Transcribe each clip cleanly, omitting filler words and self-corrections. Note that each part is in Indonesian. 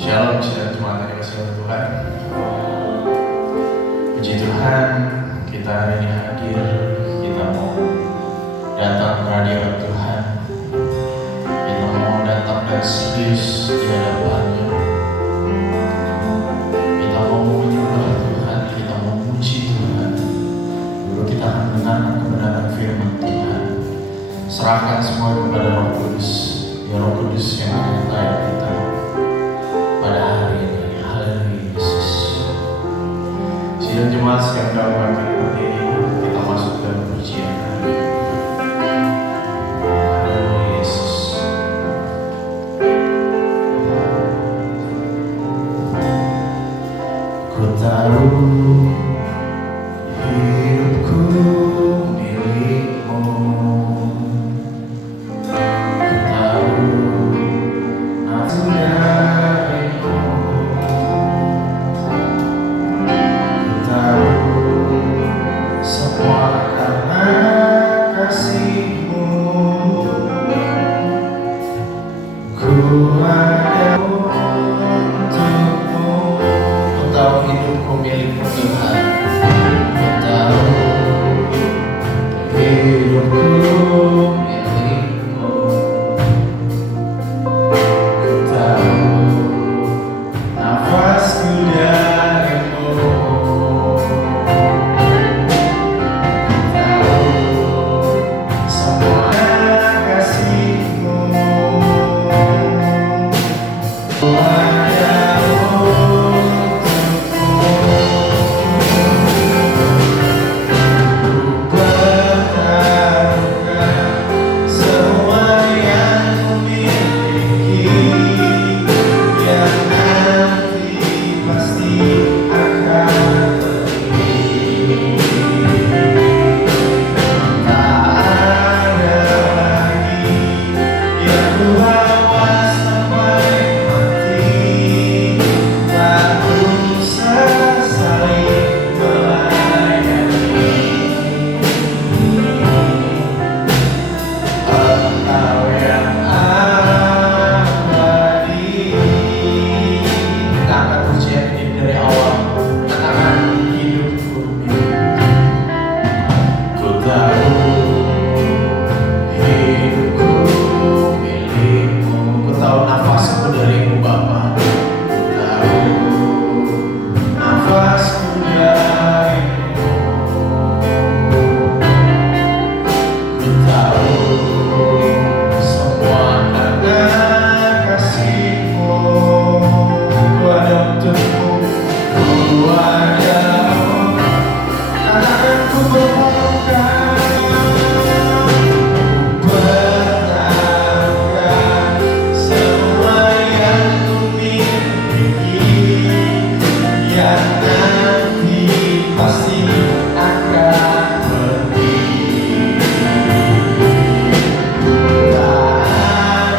Shalom, sidang jemaat yang dikasihi oleh Tuhan. Puji Tuhan, kita hari ini hadir, kita mau datang ke hadirat Tuhan. Kita mau datang dan serius di hadapan-Nya. Kita mau menyembah Tuhan, kita mau memuji Tuhan. Lalu kita akan mendengarkan kebenaran firman Tuhan. Serahkan semua kepada Roh Kudus, ya Roh Kudus yang menyertai kita pada hari ini. Haleluya Yesus. Sidang jemaat yang dalam pagi berdiri, kita masuk dalam pujian hari. Haleluya Yesus. Ku tahu hidupku milik-Mu. Ku tahu nafsu dari-Mu. Ku tahu semua karena kasih-Mu. Ku ada untuk-Mu. Ku tahu hidupku milik-Mu Tuhan. Ku tahu hidupku milik-Mu. Ku tahu nafasku dari-Mu. Ku tahu semua kasih-Mu. Ku ada untuk-Mu. Ku pertaruhkan semua yang ku miliki, yang nanti pasti akan pergi. Tak ada lagi yang ku bawa sampai mati. Tak ku sesali melayani. Engkau yang abadi. Kita akan pujian ini dari awal. Katakan hidupku milik-Mu. Ku tahu hidupku milik-Mu. Ku tahu nafasku dari-Mu Bapa. Ku tahu nafasku dari-Mu. Ku tahu semua karena kasih-Mu. Ku ada untuk-Mu. Ku ada katakan ku berharapkan. Ku pertaruhkan semua yang ku miliki, yang nanti pasti akan pergi. Tak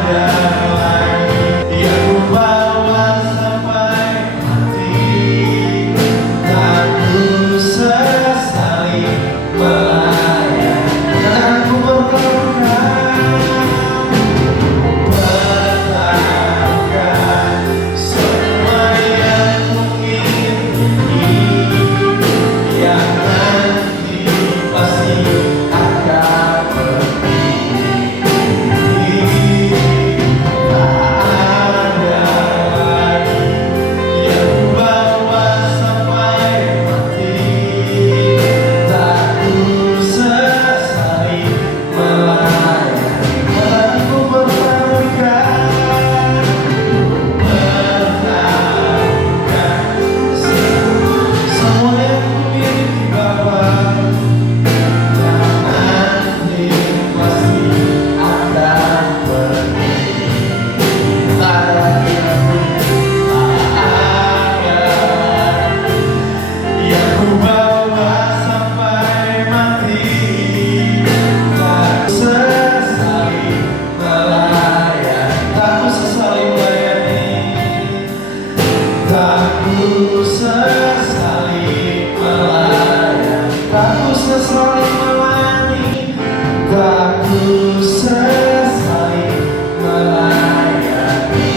ada lagi yang ku bawa sampai mati. Tak ku sesali melayani. Katakan ku pertaruhkan semua yang ku miliki, yang nanti pasti akan pergi. Tak ada lagi yang ku bawa sampai mati. Tak ku sesali melayani. Katakan ku pertaruhkan semua yang ku miliki Bapa, yang nanti pasti akan pergi. Tak ada yang ku bawa sampai mati. Tak ku sesali melayani. Tak ku sesali melayani. Tak ku sesali melayani. Tak ku sesali melayani. Tak ku sesali melayani.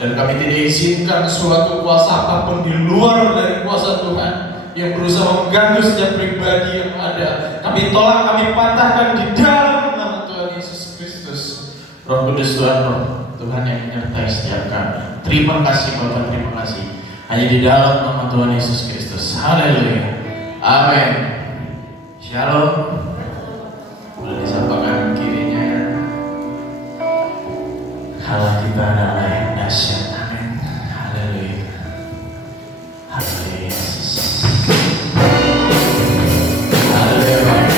Dan kami tidak izinkan suatu kuasa apapun di luar dari kuasa Tuhan yang berusaha mengganggu setiap pribadi yang ada. Kami tolak, kami patahkan di dalam nama Tuhan Yesus Kristus. Roh Kudus Tuhan, Roh Tuhan yang menyertai setiap kami. Terima kasih Bapak, terima kasih. Hanya di dalam nama Tuhan Yesus Kristus. Haleluya. Amin. Shalom. Boleh disampaikan kirinya. Allah kita adalah yang dahsyat. Amin. Haleluya. Haleluya Yesus. Haleluya.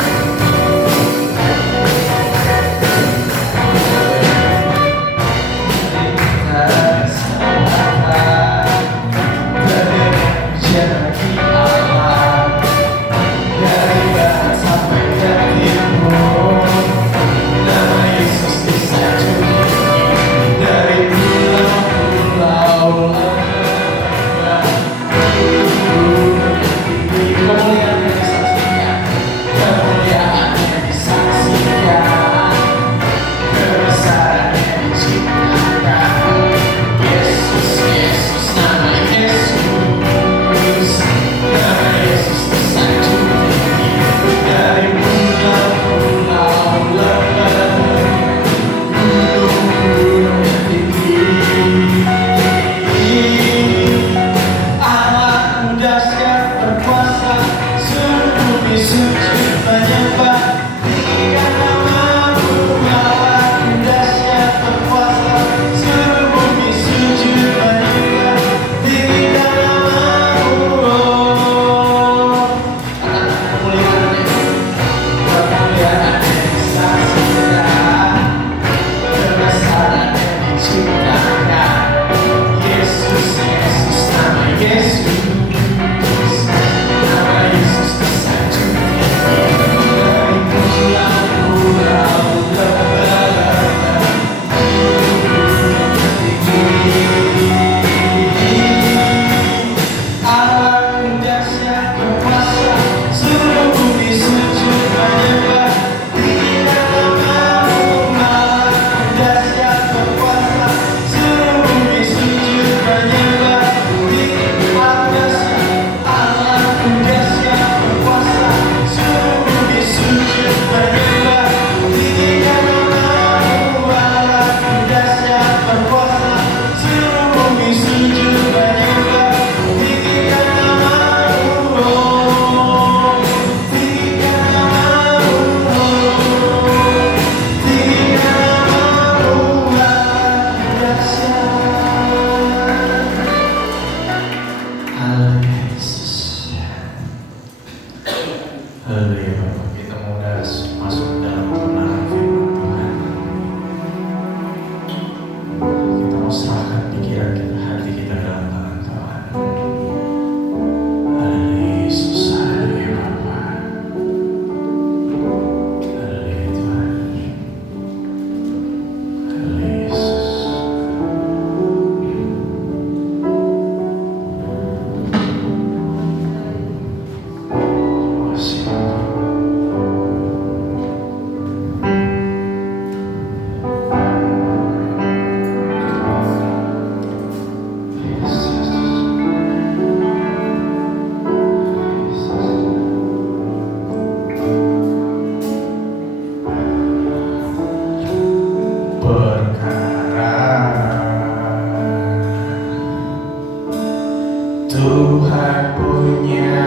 Tuhan punya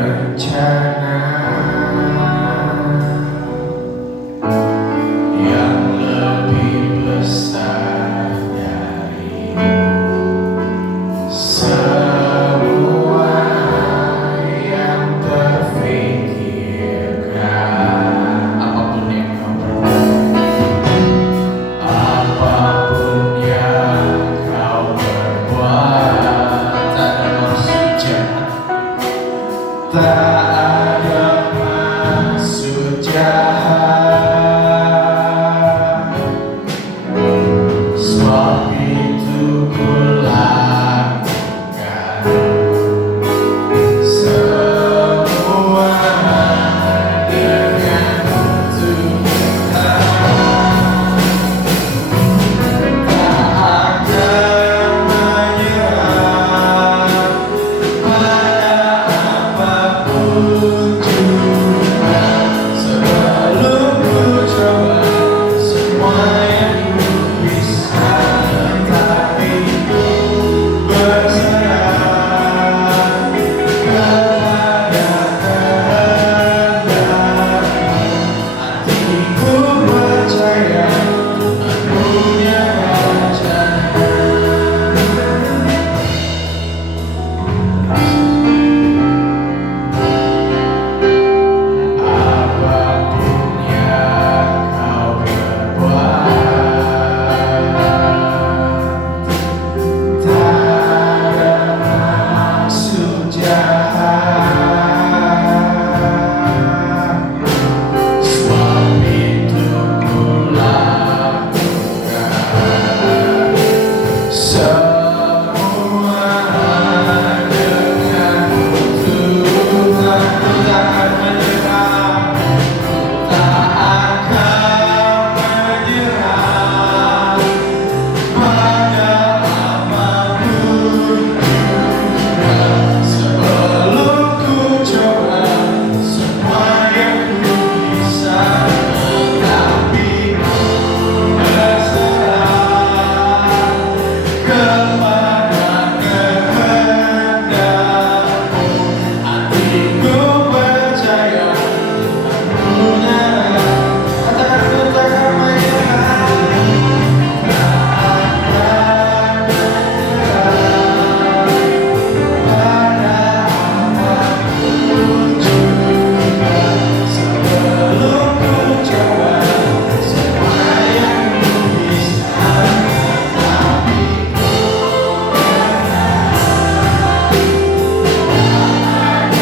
rencana yang lebih besar dari semua yang terfikirkan. Apapun yang kau perbuat, apapun yang kau perbuat, tak ada maksud jahat, tak ada maksud jahat. Sebab itu kulakukan semua dengan Tuhan. Tak akan menyerah pada apapun juga. Sebelum ku coba semua yang ku bisa, tetapi ku berserah kepada kehendak. Hatiku percaya Tuhan punya rencana. Apapun yang kau perbuat, tak ada maksud jahat. Sebab itu kulakukan semua dengan Tuhan. Tak akan menyerah, tak akan menyerah pada apapun juga. Sebelum ku coba semua yang ku bisa, tetapi ku berserah kepada kehendakmu. Hatiku percaya Tuhan punya rencana. Katakan ku takkan menyerah, tak akan menyerah pada apapun juga. Sebelum ku coba semua yang ku bisa, tetapi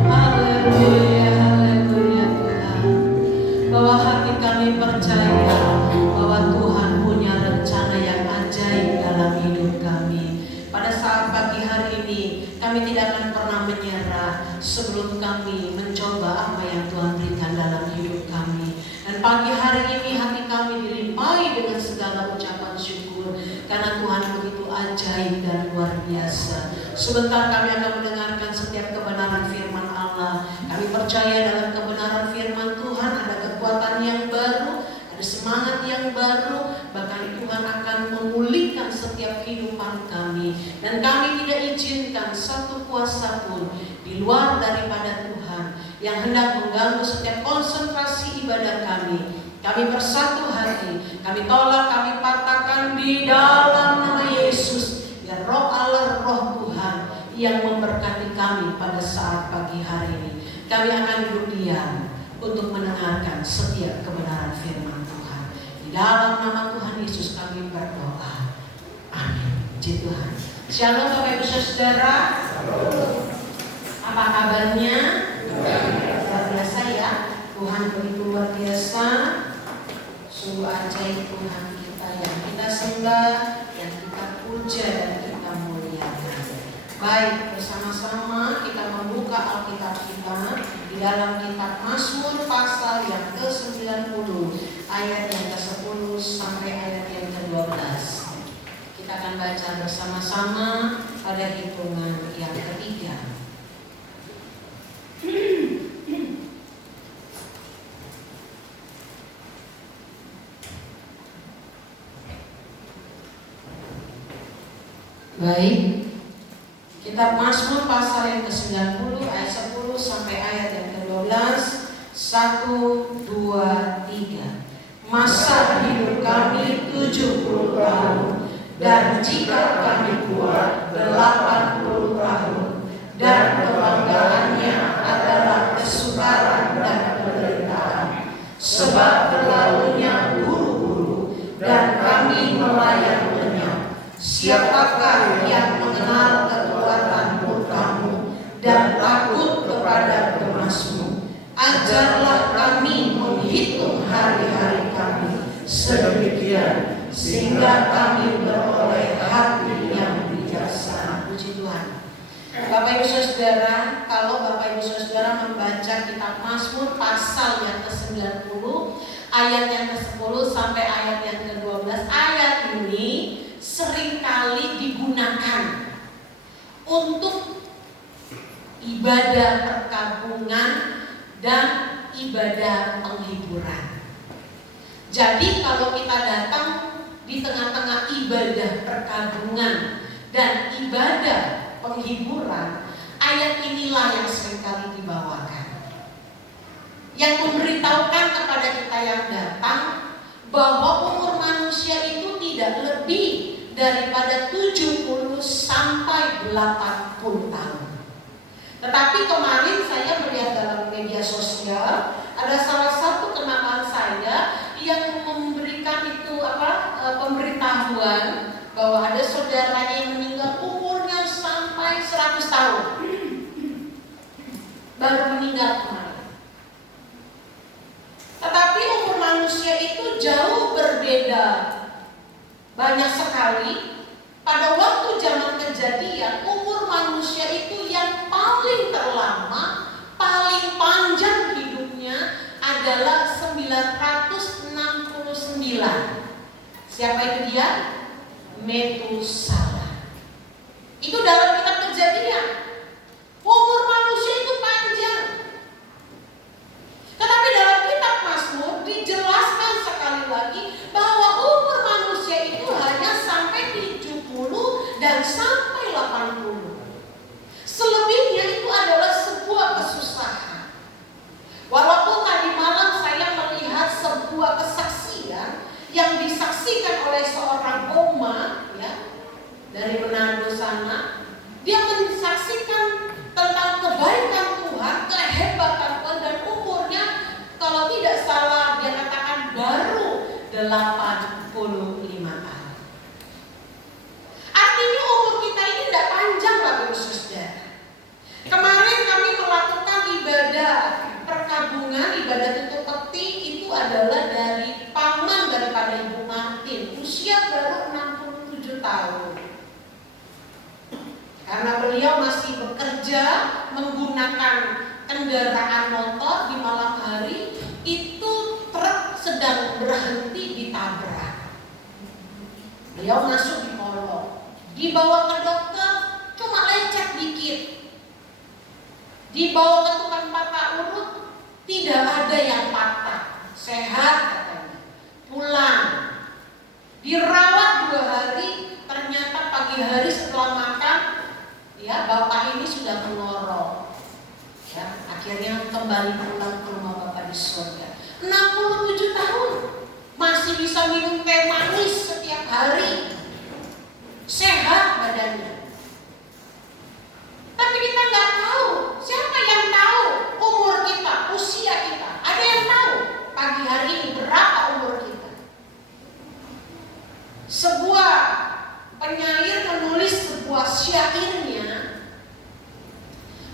Haleluya, haleluya Tuhan. Bahwa hati kami percaya bahwa Tuhan punya rencana yang ajaib dalam hidup kami. Pada saat pagi hari ini, kami tidak akan pernah menyerah sebelum kami mencoba apa yang Tuhan berikan dalam hidup kami. Dan pagi hari ini hati kami dilimpahi dengan segala ucapan syukur karena Tuhan begitu ajaib dan luar biasa. Sebentar kami akan mendengarkan setiap kebenaran firman Allah. Kami percaya dalam kebenaran firman Tuhan ada kekuatan yang baru, ada semangat yang baru, bahkan Tuhan akan memulihkan setiap kehidupan kami. Dan kami tidak izinkan satu kuasa pun di luar daripada Tuhan yang hendak mengganggu setiap konsentrasi ibadah kami. Kami bersatu hati, kami tolak, kami patahkan di dalam nama Yesus. Ya Roh Allah, Roh Tuhan yang memberkati kami pada saat pagi hari ini. kami akan duduk diam untuk mendengarkan setiap kebenaran firman Tuhan. Di dalam nama Tuhan Yesus kami berdoa. Amin. Puji Tuhan. Shalom Bapak Ibu Saudara. Apa kabarnya? Luar biasa ya. Tuhan begitu luar biasa. Sungguh ajaib Tuhan kita yang kita sembah, yang kita puja dan kita muliakan. Baik, bersama-sama kita membuka Alkitab kita di dalam kitab Mazmur pasal yang ke-90 ayat yang ke-10 sampai ayat yang ke-12. Kita akan baca bersama-sama pada hitungan yang ketiga. Baik, kitab Mazmur pasal yang ke-90 ayat 10 sampai ayat yang ke-12. 1, 2, 3. Masa hidup kami 70 tahun, dan jika kami kuat 80 tahun, dan kebanggaannya adalah kesukaran dan penderitaan, sebab berlalunya buru-buru dan kami melayang lenyap. Siapakah yang mengenal kekuatan murka-Mu dan takut kepada gemas-Mu? Ajarlah kami menghitung hari-hari kami sedemikian, sehingga kami beroleh hati yang bijaksana. Puji Tuhan. Bapak Ibu Saudara, kalau Bapak Ibu Saudara membaca kitab Mazmur pasal yang ke-90 ayat yang ke-10 sampai ayat yang ke-12, ayat ini seringkali digunakan untuk ibadah perkabungan dan ibadah penghiburan. Jadi kalau kita datang di tengah-tengah ibadah perkabungan dan ibadah penghiburan, ayat inilah yang seringkali dibawakan, yang memberitahukan kepada kita yang datang bahwa umur manusia itu tidak lebih daripada 70 sampai 80 tahun. Tetapi kemarin saya melihat dalam media sosial ada salah satu kenalan saya yang memberikan itu pemberitahuan bahwa ada saudaranya yang meninggal umurnya sampai 100 tahun. Baru meninggal kemarin. Tetapi umur manusia itu jauh berbeda. Banyak sekali. Pada waktu zaman Kejadian, umur manusia itu yang paling terlama, paling panjang hidupnya adalah 969. Siapa itu dia? Metusalah. Itu dalam kitab Kejadian. Umur manusia itu panjang. Tetapi dalam kitab Mazmur dijelaskan sekali lagi bahwa umur manusia itu hanya sampai 70 dan sampai 80. Selebihnya itu adalah sebuah kesusahan. Walaupun tadi malam saya melihat sebuah kesaksian yang disaksikan oleh seorang oma ya, dari Manado sana. Dia mensaksikan tentang kebaikan Tuhan, kehebatan Tuhan, dan umurnya kalau tidak salah dia katakan baru 85 tahun. Artinya umur kita ini tidak panjang Bapak Ibu Saudara. Kemarin kami melakukan ibadah perkabungan, ibadah tutup peti itu adalah dari paman daripada Ibu Martin, usia baru 67 tahun. Karena beliau masih bekerja menggunakan kendaraan motor di malam hari, itu truk sedang berhenti ditabrak. Beliau masuk di kolong, dibawa ke dokter, cuma lecet dikit. Dibawa ke tukang patah urut, tidak ada yang patah, sehat katanya. Pulang, dirawat 2 hari, ternyata pagi hari setelah makan, ya bapak ini sudah mengorok. Ya, akhirnya kembali pulang ke rumah Bapak di surga. 67 tahun, masih bisa minum teh manis setiap hari, sehat badannya. Tapi kita nggak tahu, siapa yang tahu umur Sebuah penyair menulis sebuah syairnya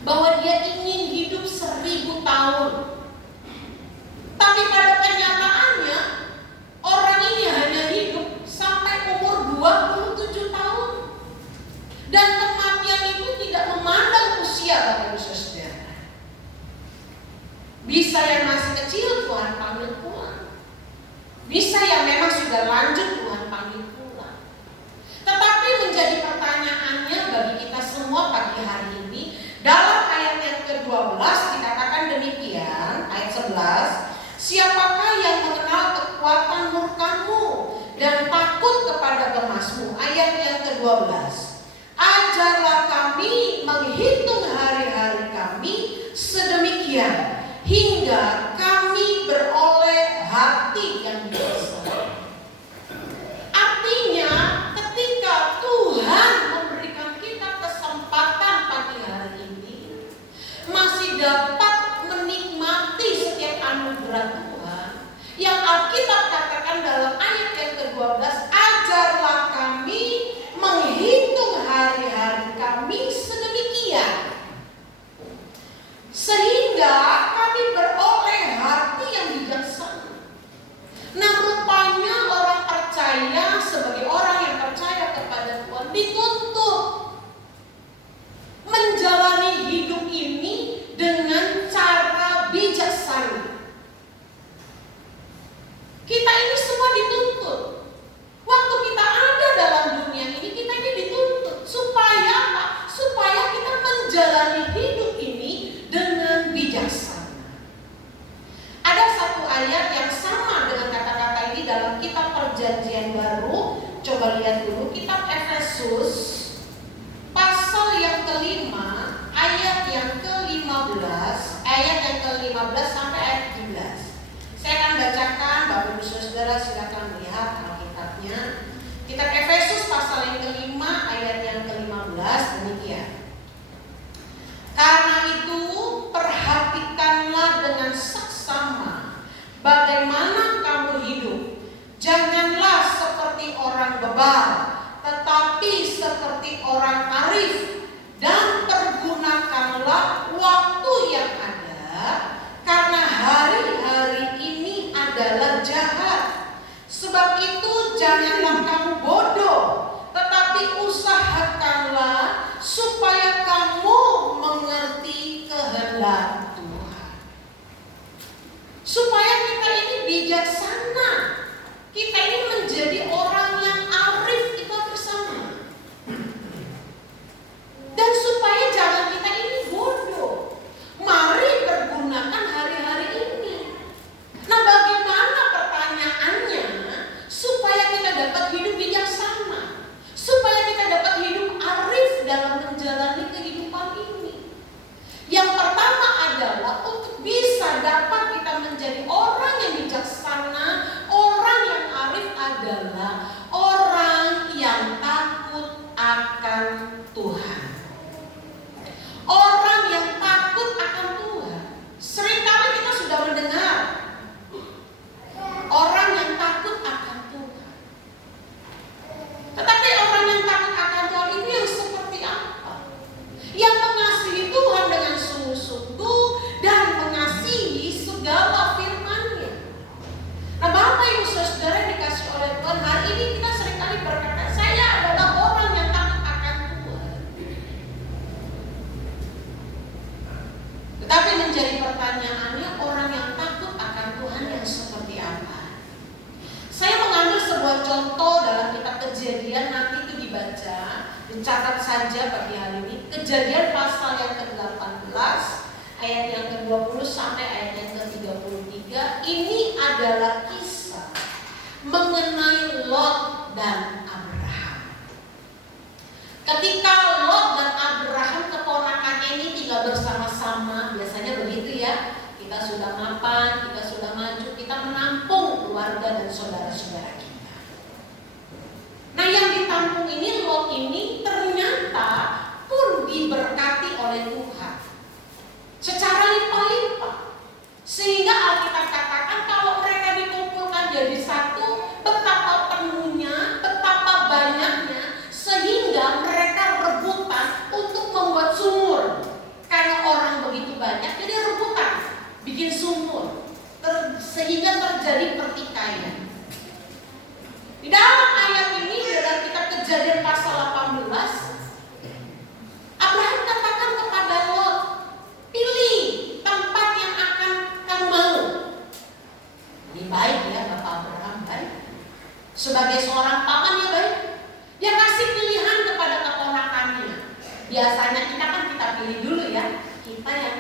bahwa dia ingin hidup 1000 tahun. Tapi pada kenyataannya orang ini hanya hidup sampai umur 27 tahun. Dan kematian itu tidak memandang usia, Bapak Ibu Saudara. Bisa yang masih kecil Tuhan panggil pulang. Bisa yang memang sudah lanjut Tuhan panggil pulang. Tetapi menjadi pertanyaannya bagi kita semua pagi hari ini, dalam ayat yang ke-12 dikatakan demikian, ayat 11, siapakah yang mengenal kekuatan murka-Mu dan takut kepada gemas-Mu? Ayat yang ke-12, ajarlah kami menghitung hari-hari kami sedemikian hingga kami beroleh hati yang bijaksana. Artinya ketika Tuhan memberikan kita kesempatan pagi hari ini masih dapat menikmati setiap anugerah Tuhan, yang Alkitab katakan dalam ayat yang ke-12, ajarlah kami menghitung hari-hari kami sedemikian sehingga kami beroleh hati yang bijaksana. Nah, rupanya orang percaya, sebagai orang yang percaya kepada Tuhan, dituntut menjalani hidup ini dengan cara bijaksana. Kita ini semua dituntut. Waktu kita ada dalam dunia ini, kita ini dituntut supaya apa? Supaya kita menjalani hidup ini dengan bijaksana. Ada satu ayat yang sama dengan kata-kata ini dalam kitab Perjanjian Baru. Coba lihat dulu kitab Efesus pasal yang ke-5 ayat yang ke-15, ayat yang ke-15 sampai ayat 17. Saya akan bacakan, Bapak Ibu Saudara silakan lihat Alkitabnya. Kitab Efesus pasal yang ke-5 ayat yang ke-15 demikian. Karena itu perhatikanlah dengan seksama bagaimana kamu hidup. Janganlah seperti orang bebal, tetapi seperti orang arif, dan pergunakanlah waktu yang ada, karena hari-hari ini adalah jahat. Sebab itu janganlah kamu bodoh, tetapi usahakanlah supaya kamu mengerti kehendak Tuhan. Supaya kita ini bijaksana, kita ini menjadi orang yang arif, itu bersama. Dan supaya jangan kita ini bodoh. Mari pergunakan hari-hari ini. Nah, bagaimana pertanyaannya supaya kita dapat hidup bijaksana, supaya kita dapat hidup arif dalam menjalani kehidupan ini? Yang pertama adalah untuk bisa dapat kita menjadi orang yang bijaksana, orang yang arif adalah orang yang takut akan Tuhan. Orang yang takut akan Tuhan. Seringkali kita sudah mendengar orang yang takut akan Tuhan. Tetapi orang yang takut akan Tuhan ini yang seperti apa? Yang mengasihi Tuhan dengan sungguh-sungguh dan mengasihi segala firman-Nya. Nah, Bapak Ibu Saudara yang dikasihi oleh Tuhan, hari ini kita seringkali berkata, saya adalah orang yang takut akan Tuhan. Tetapi menjadi pertanyaannya, orang yang takut akan Tuhan yang seperti apa? Saya mengambil sebuah contoh dalam kitab Kejadian, nanti itu dibaca, dicatat saja pagi hari ini. Kejadian pasal yang ke-18 ayat yang ke-20 sampai ayat yang ke-33. Ini adalah kisah mengenai Lot dan Abraham. Ketika Lot dan Abraham keponakannya ini tinggal bersama-sama, biasanya begitu ya. Kita sudah mapan, kita sudah maju, kita menampung keluarga dan saudara-saudara kita. Nah, yang ditampung ini, Lot ini ternyata pun diberkati oleh Tuhan secara limpah-limpah. Sehingga Alkitab katakan kalau mereka dikumpulkan jadi satu, betapa penuhnya, betapa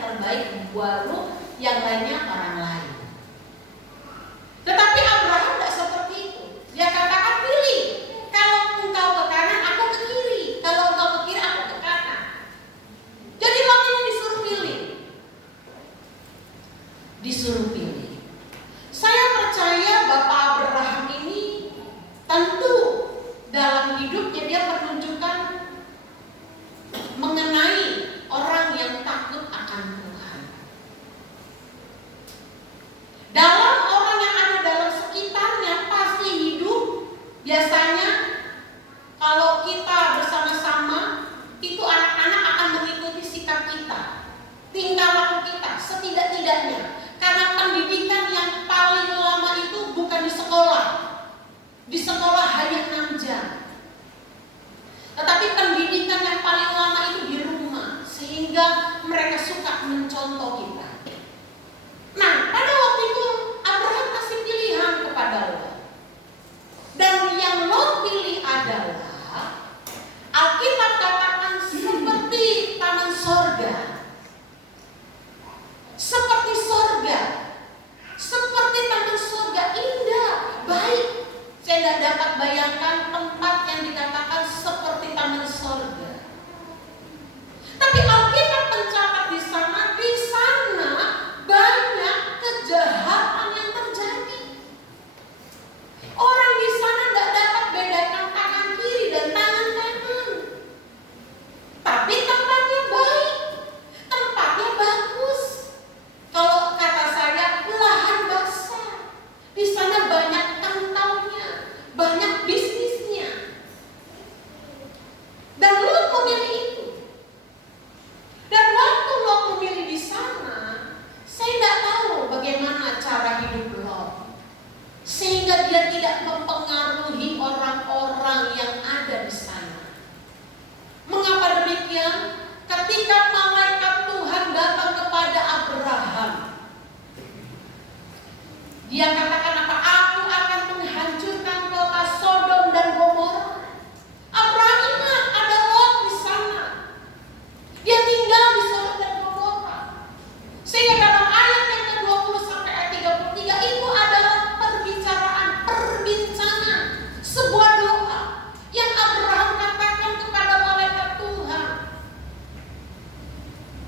terbaik, baru yang lainnya orang lain. Tetapi Abraham tidak seperti itu. Dia katakan pilih. Kalau engkau ke kanan, aku ke kiri. Kalau engkau ke kiri, aku ke kanan. Jadi waktunya disuruh pilih. Disuruh pilih. Saya percaya Bapak Abraham ini tentu dalam hidupnya dia menunjukkan mengenai orang yang takut akan Tuhan. Dalam orang yang ada dalam sekitarnya pasti hidup. Biasanya kalau kita bersama-sama, itu anak-anak akan mengikuti sikap kita, tingkah laku kita setidak-tidaknya. Karena pendidikan yang paling lama itu bukan di sekolah. Di sekolah hanya 6 jam. Tetapi pendidikan yang paling lama itu di rumah, sehingga mereka suka mencontoh kita. Nah, pada waktu itu Abraham kasih pilihan kepada Lot. Dan yang Lot pilih adalah Alkitab katakan seperti taman sorga. Seperti sorga. Seperti taman sorga, indah, baik. Saya tidak dapat bayangkan tempat yang dikatakan seperti taman sorga. Tapi Alkitab mencatat di sana banyak kejahatan yang terjadi. Orang di sana tidak dapat bedakan tangan kiri dan tangan kanan. Tapi tempatnya baik, tempatnya bagus. Kalau kata saya, lahan basah. Di sana banyak kentangnya, banyak bisnisnya. Dan Lot memilih itu. Dan waktu Lot memilih di sana, saya tidak tahu bagaimana cara hidup Lot, sehingga dia tidak mempengaruhi orang-orang yang ada di sana. Mengapa demikian? Ketika malaikat Tuhan datang kepada Abraham, dia katakan apa? Aku akan menghancurkan kota Sodom dan Gomora. Abraham ingat ada Lot di sana. Dia tinggal di Sodom dan Gomora. Sehingga dalam ayat yang ke-20 sampai ayat 33 itu adalah perbincangan, sebuah doa yang Abraham katakan kepada malaikat Tuhan.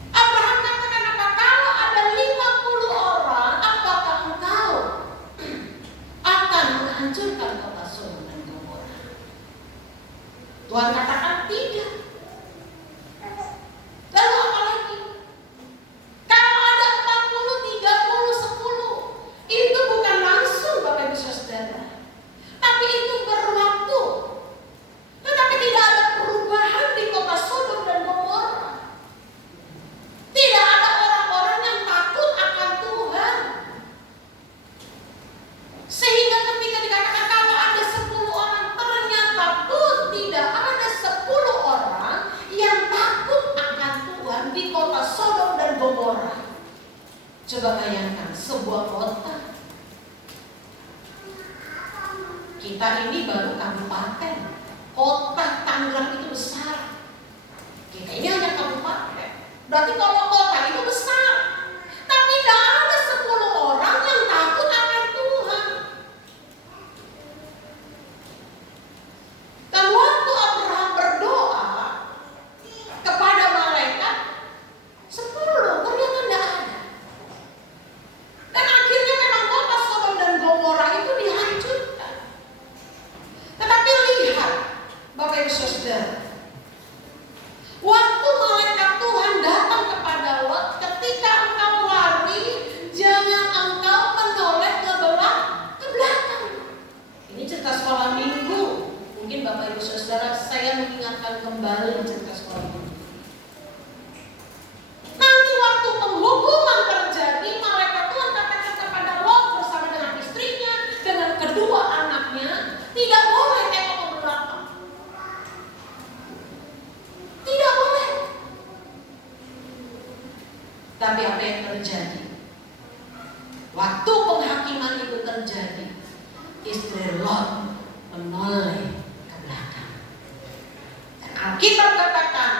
Abraham katakan apa? Kalau ada 50 orang, apakah engkau akan menghancurkan kota Sodom dan Gomora? Tuhan katakan tidak. Lalu apa lagi? Kalau ada 40, 30, 10, itu bukan langsung Bapak Ibu Saudara, tapi itu berwaktu. Tetapi tidak ada perubahan di kota Sodom dan Gomora. Tidak ada orang-orang yang takut akan Tuhan. Sehingga ketika dikatakan kalau ada 10 orang, ternyata pun tidak ada 10 orang yang takut akan Tuhan di kota Sodom dan Gomora. Coba bayangkan sebuah kota. Kita ini baru kabupaten. Kota Tangerang itu besar. Kita ini hanya kabupaten. Berarti kalau kota itu besar. Tapi tidak ada 10 orang yang takut akan Tuhan. Dan waktu Abraham berdoa kepada malaikat, 10 ternyata tidak ada. Dan akhirnya memang kota Sodom dan Gomora itu dihancurkan. Tetapi lihat Bapak Ibu Saudara, waktu malaikat Tuhan datang kepada Lot, ketika engkau lari, jangan engkau menoleh ke belakang. Ini cerita sekolah minggu. Mungkin Bapak Ibu Saudara, saya mengingatkan kembali cerita sekolah minggu. Nanti waktu penghukuman terjadi, malaikat Tuhan katakan kepada Lot bersama dengan istrinya, dengan kedua anaknya, tidak boleh tengok ke belakang. Tidak boleh. Tapi apa yang terjadi? Waktu penghakiman itu terjadi, istri Lot menoleh ke belakang. Dan Alkitab katakan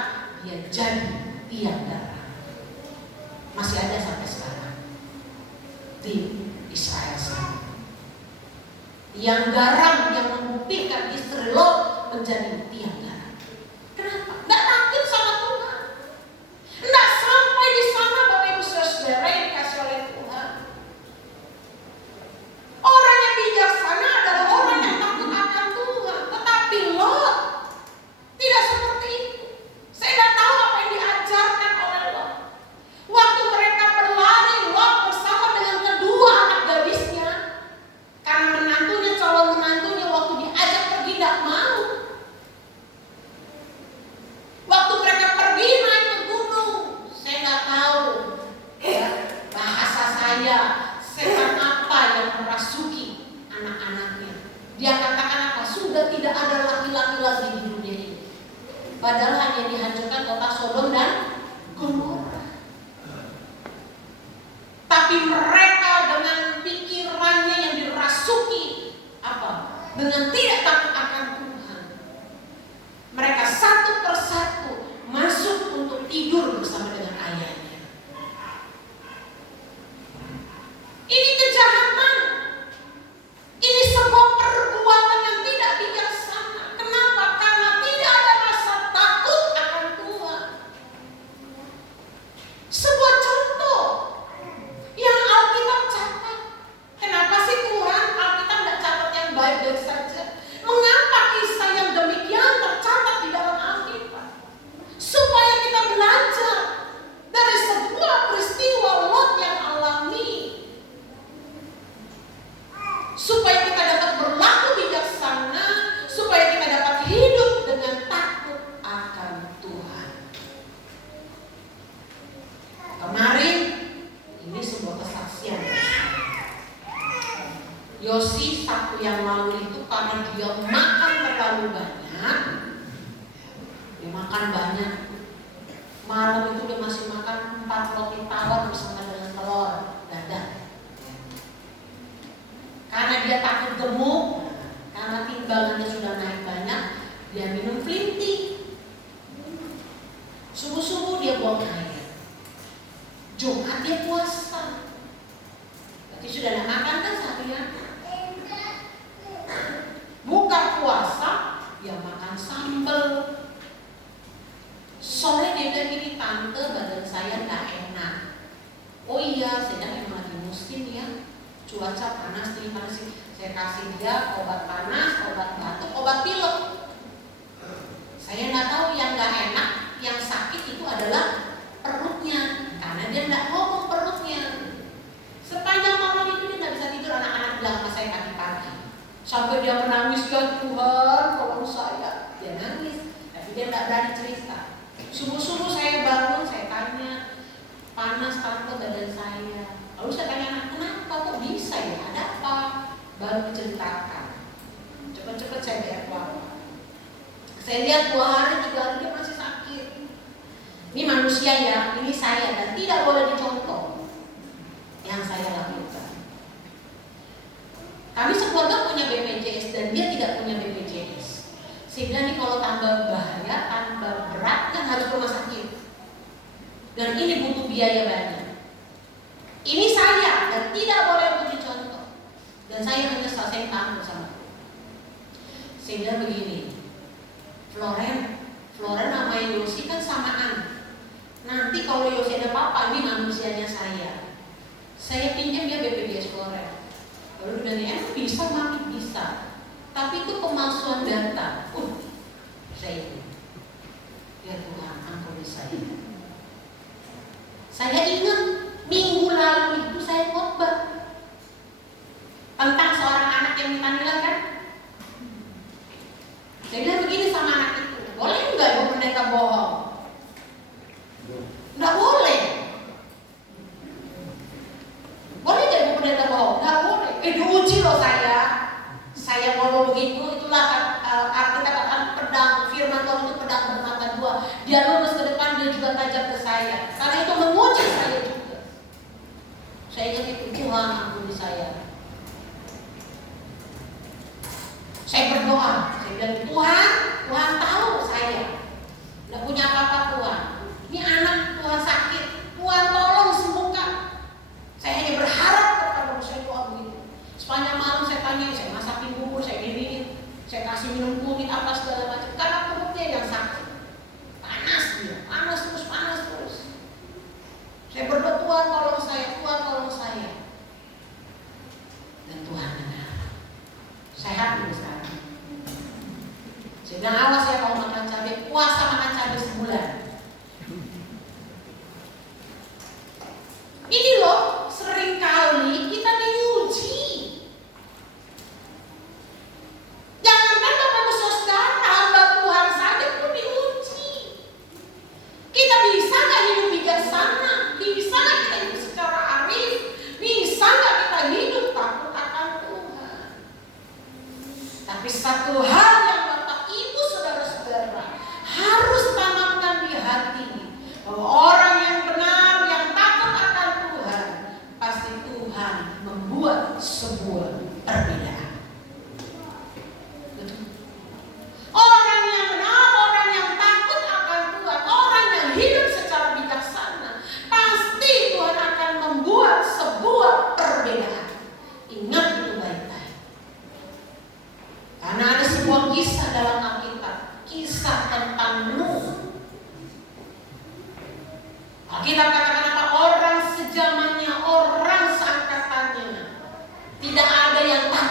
dia jadi tiang darah. Masih ada sampai sekarang di Israel sana. Yang garam yang membuktikan istri Lot menjadi tiang garam. Kenapa? Nggak takut sama Tuhan. Nggak sampai di sana Bapak Ibu Saudara yang dikasih oleh Tuhan. Orang yang bijaksana adalah orang yang takut akan Tuhan. Tetapi Lot tidak seperti itu. Saya nggak tahu apa yang diajarkan oleh Lot. Waktu mereka berlari, Lot bersama dengan kedua anak gadisnya. Karena menantunya, calon menantunya waktu diajak pergi tidak mau. Waktu mereka pergi naik ke gunung, saya nggak tahu ya, bahasa saya, setan apa yang merasuki anak-anaknya. Dia katakan apa? Sudah tidak ada laki-laki lagi di dunia ini. Padahal hanya dihancurkan kota Sodom dan Gomora. Tapi mereka dengan pikirannya yang dirasuki apa? Dengan tidak takut akan Tuhan. Mereka satu persatu masuk untuk tidur bersama dengan ayahnya. Ini kejahatan. Ini sebuah perbuatan yang tidak bijaksana. Kenapa? Karena tidak ada rasa takut akan Tuhan. Sebuah contoh yang Alkitab catat. Kenapa sih Tuhan Alkitab tidak catat yang baik-baik saja? Mengapa kisah yang demikian tercatat di dalam Alkitab? Supaya kita belajar dari sebuah peristiwa Lot yang alami. Supaya kita dapat berlaku bijaksana, supaya kita dapat hidup dengan takut akan Tuhan. Kemarin ini sebuah kesaksian. Yosi Sabtu yang lalu itu karena dia makan terlalu banyak, dia makan banyak. Malam itu dia masih makan 4 roti tawar bersama dengan telur dadar. Karena dia takut gemuk, karena timbangannya sudah naik banyak, dia minum flinty. Subuh-subuh dia buang air. Jumat dia puasa. Berarti sudah ada makan kan seharian. Buka puasa, dia makan sambal. Sore dia bilang gini, tante badan saya nggak enak. Oh iya, sedang emang lagi musim ya. Cuaca panas nih, panas sih. Saya kasih dia obat panas, obat batuk, obat pilek. Saya nggak tahu yang nggak enak, yang sakit itu adalah perutnya, karena dia nggak ngomong perutnya. Sepanjang malam itu dia nggak bisa tidur. Anak-anak bilang sama saya pagi-pagi, sampai dia menangis, ya Tuhan, tolong saya. Dia nangis, tapi dia nggak berani cerita. Subuh-subuh saya bangun, saya tanya, panas tante badan saya. Lalu saya tanya anak, kenapa kok bisa ya? Ada apa? Baru diceritakan. Cepat-cepat saya lihat apa. Saya lihat 2 hari, 3 hari dia masih sakit. Ini manusia ya, ini saya, dan tidak boleh dicontoh yang saya lakukan. Kami sekeluarga punya BPJS dan dia tidak punya BPJS. Sehingga nih kalau tambah bahaya, tambah berat kan harus ke rumah sakit. Dan ini butuh biaya banyak. Ini saya dan tidak boleh untuk dicontoh. Dan saya menyesal, saya takut sama itu. Sehingga begini, Floren sama Yosi kan samaan. Nanti kalau Yosi ada apa-apa, ini manusianya saya. Saya pinjam dia BPJS Floren. Lalu dia bilang, emang bisa mami? Bisa. Tapi itu pemalsuan data. Saya itu. Ya Tuhan, ampuni saya. Saya ingat minggu lalu itu saya khotbah tentang seorang anak yang minta nilai kan. Saya bilang begini sama anak itu, boleh nggak Ibu Pendeta bohong? Nggak boleh. Boleh nggak Ibu Pendeta bohong? Nggak boleh. Diuji loh saya. Saya ngomong begitu, itulah arti katakan pedang, firman Tuhan itu pedang bermata dua. Dia lurus ke depan, dia juga tajam ke saya. Karena itu menguji saya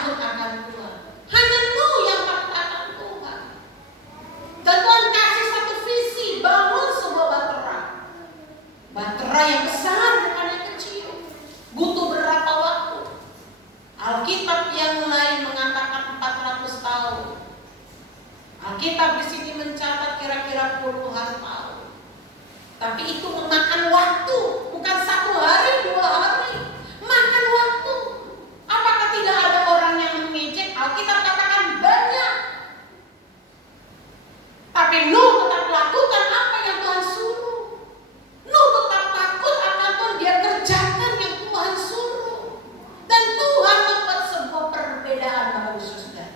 takut akan Tuhan. Hanya Nuh yang takut akan Tuhan. Dan Tuhan kasih satu visi, bangun sebuah bahtera. Bahtera yang besar bukan yang kecil. Butuh berapa waktu? Alkitab yang lain mengatakan 400 tahun. Alkitab di sini mencatat kira-kira puluhan tahun. Tapi itu memakan waktu, bukan 1 hari, 2 hari. Makan waktu. Apakah tidak ada orang yang mengejek? Alkitab katakan banyak. Tapi Nuh tetap lakukan apa yang Tuhan suruh. Nuh tetap takut akan Tuhan, dia kerjakan yang Tuhan suruh. Dan Tuhan membuat sebuah perbedaan Bapak Ibu Saudara.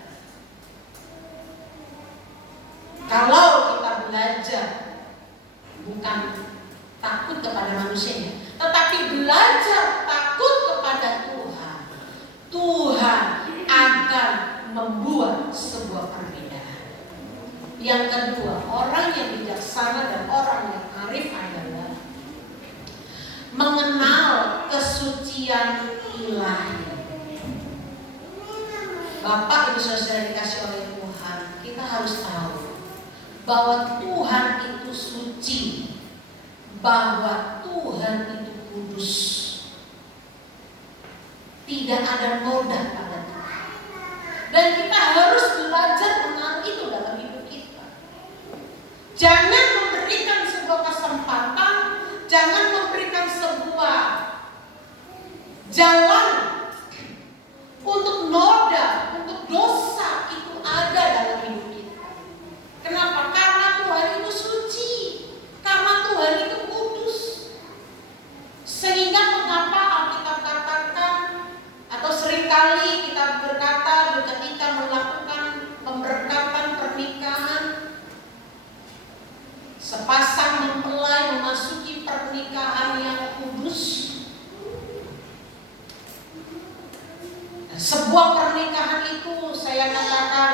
Kalau kita belajar bukan takut kepada manusia, tetapi belajar takut kepada Tuhan, Tuhan akan membuat sebuah perbedaan. Yang kedua, orang yang bijaksana dan orang yang arif adalah mengenal kesucian ilahi. Bapak Ibu Saudara dikasih oleh Tuhan, kita harus tahu bahwa Tuhan itu suci, bahwa Tuhan itu kudus. Tidak ada noda pada Tuhan. Dan kita harus belajar mengenal itu dalam hidup kita. Jangan memberikan sebuah kesempatan, jangan memberikan sebuah jalan untuk noda, untuk dosa itu ada dalam hidup kita. Kenapa? Karena Tuhan itu suci, karena Tuhan itu kudus. Sehingga mengapa Alkitab katakan, atau seringkali kita berkata ketika melakukan pemberkatan pernikahan, sepasang mempelai memasuki pernikahan yang kudus. Sebuah pernikahan itu, saya katakan,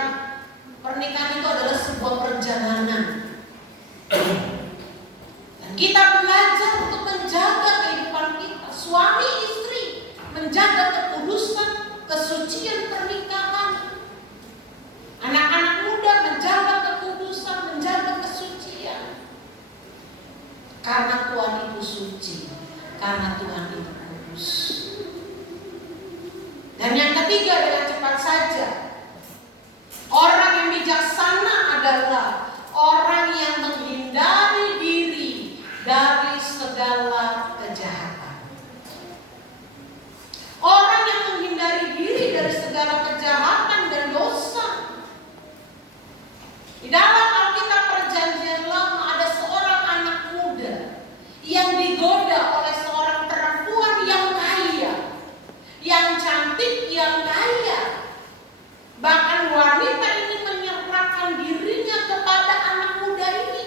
pernikahan itu adalah sebuah perjalanan. Dan kita belajar untuk menjaga kehidupan kita, suami istri, menjaga kekudusan, kesucian pernikahan. Anak-anak muda menjaga kekudusan, menjaga kesucian. Karena Tuhan itu suci, karena Tuhan itu kudus. Dan yang ketiga, dengan cepat saja, orang yang bijaksana adalah orang yang menghindari diri dari segala kejahatan. Orang yang menghindari diri dari segala kejahatan dan dosa. Di dalam Alkitab Perjanjian Lama ada seorang anak muda yang digoda oleh seorang perempuan yang kaya, yang cantik, yang kaya. Bahkan wanita ini menyerahkan dirinya kepada anak muda ini.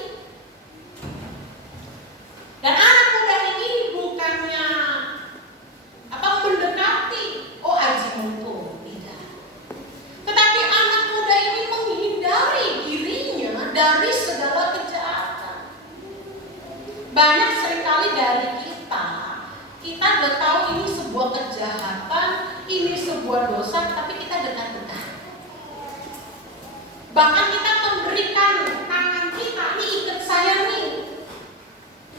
Dan anak muda ini bukannya mendekati, aji mumpung, tidak. Tetapi anak muda ini menghindari dirinya dari segala kejahatan. Banyak seringkali dari kita udah tahu ini sebuah kejahatan, ini sebuah dosa, tapi kita dekat-dekat. Bahkan kita memberikan tangan kita, ini ikat saya nih.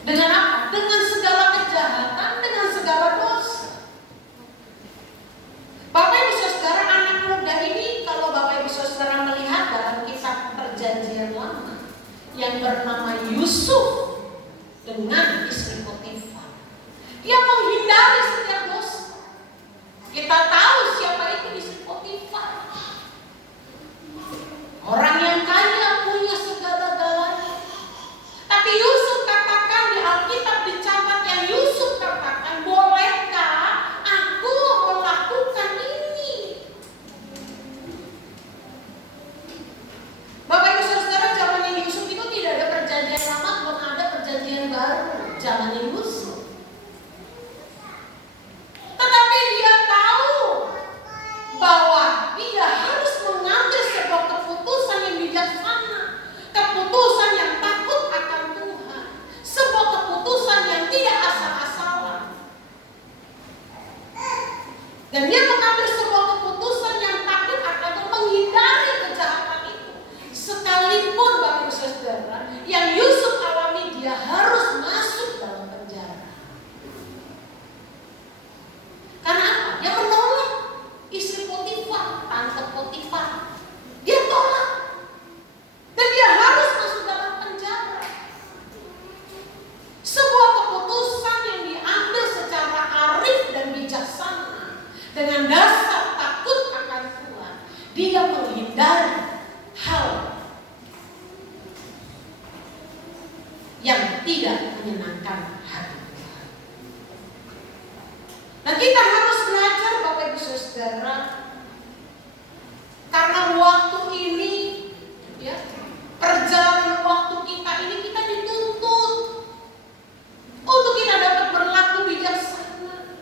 Dengan apa? Dengan segala kejahatan, dengan segala dosa. Bapak Ibu Saudara, anak muda ini, kalau Bapak Ibu Saudara melihat dalam kisah Perjanjian Lama, yang bernama Yusuf dengan istri Potifar, dia menghindari setiap dosa. Kita tahu siapa itu istri Potifar. Orang yang kaya, punya segala-galanya. Tapi Yusuf katakan di Alkitab dicatat yang Yusuf katakan, bolehkah aku melakukan ini? Bapak Ibu Saudara, zamannya Yusuf itu tidak ada perjanjian lama, belum ada perjanjian baru. Zamannya Yusuf. Tetapi dia tahu saudara, karena waktu ini, ya, perjalanan waktu kita ini kita dituntut untuk kita dapat berlaku bijaksana,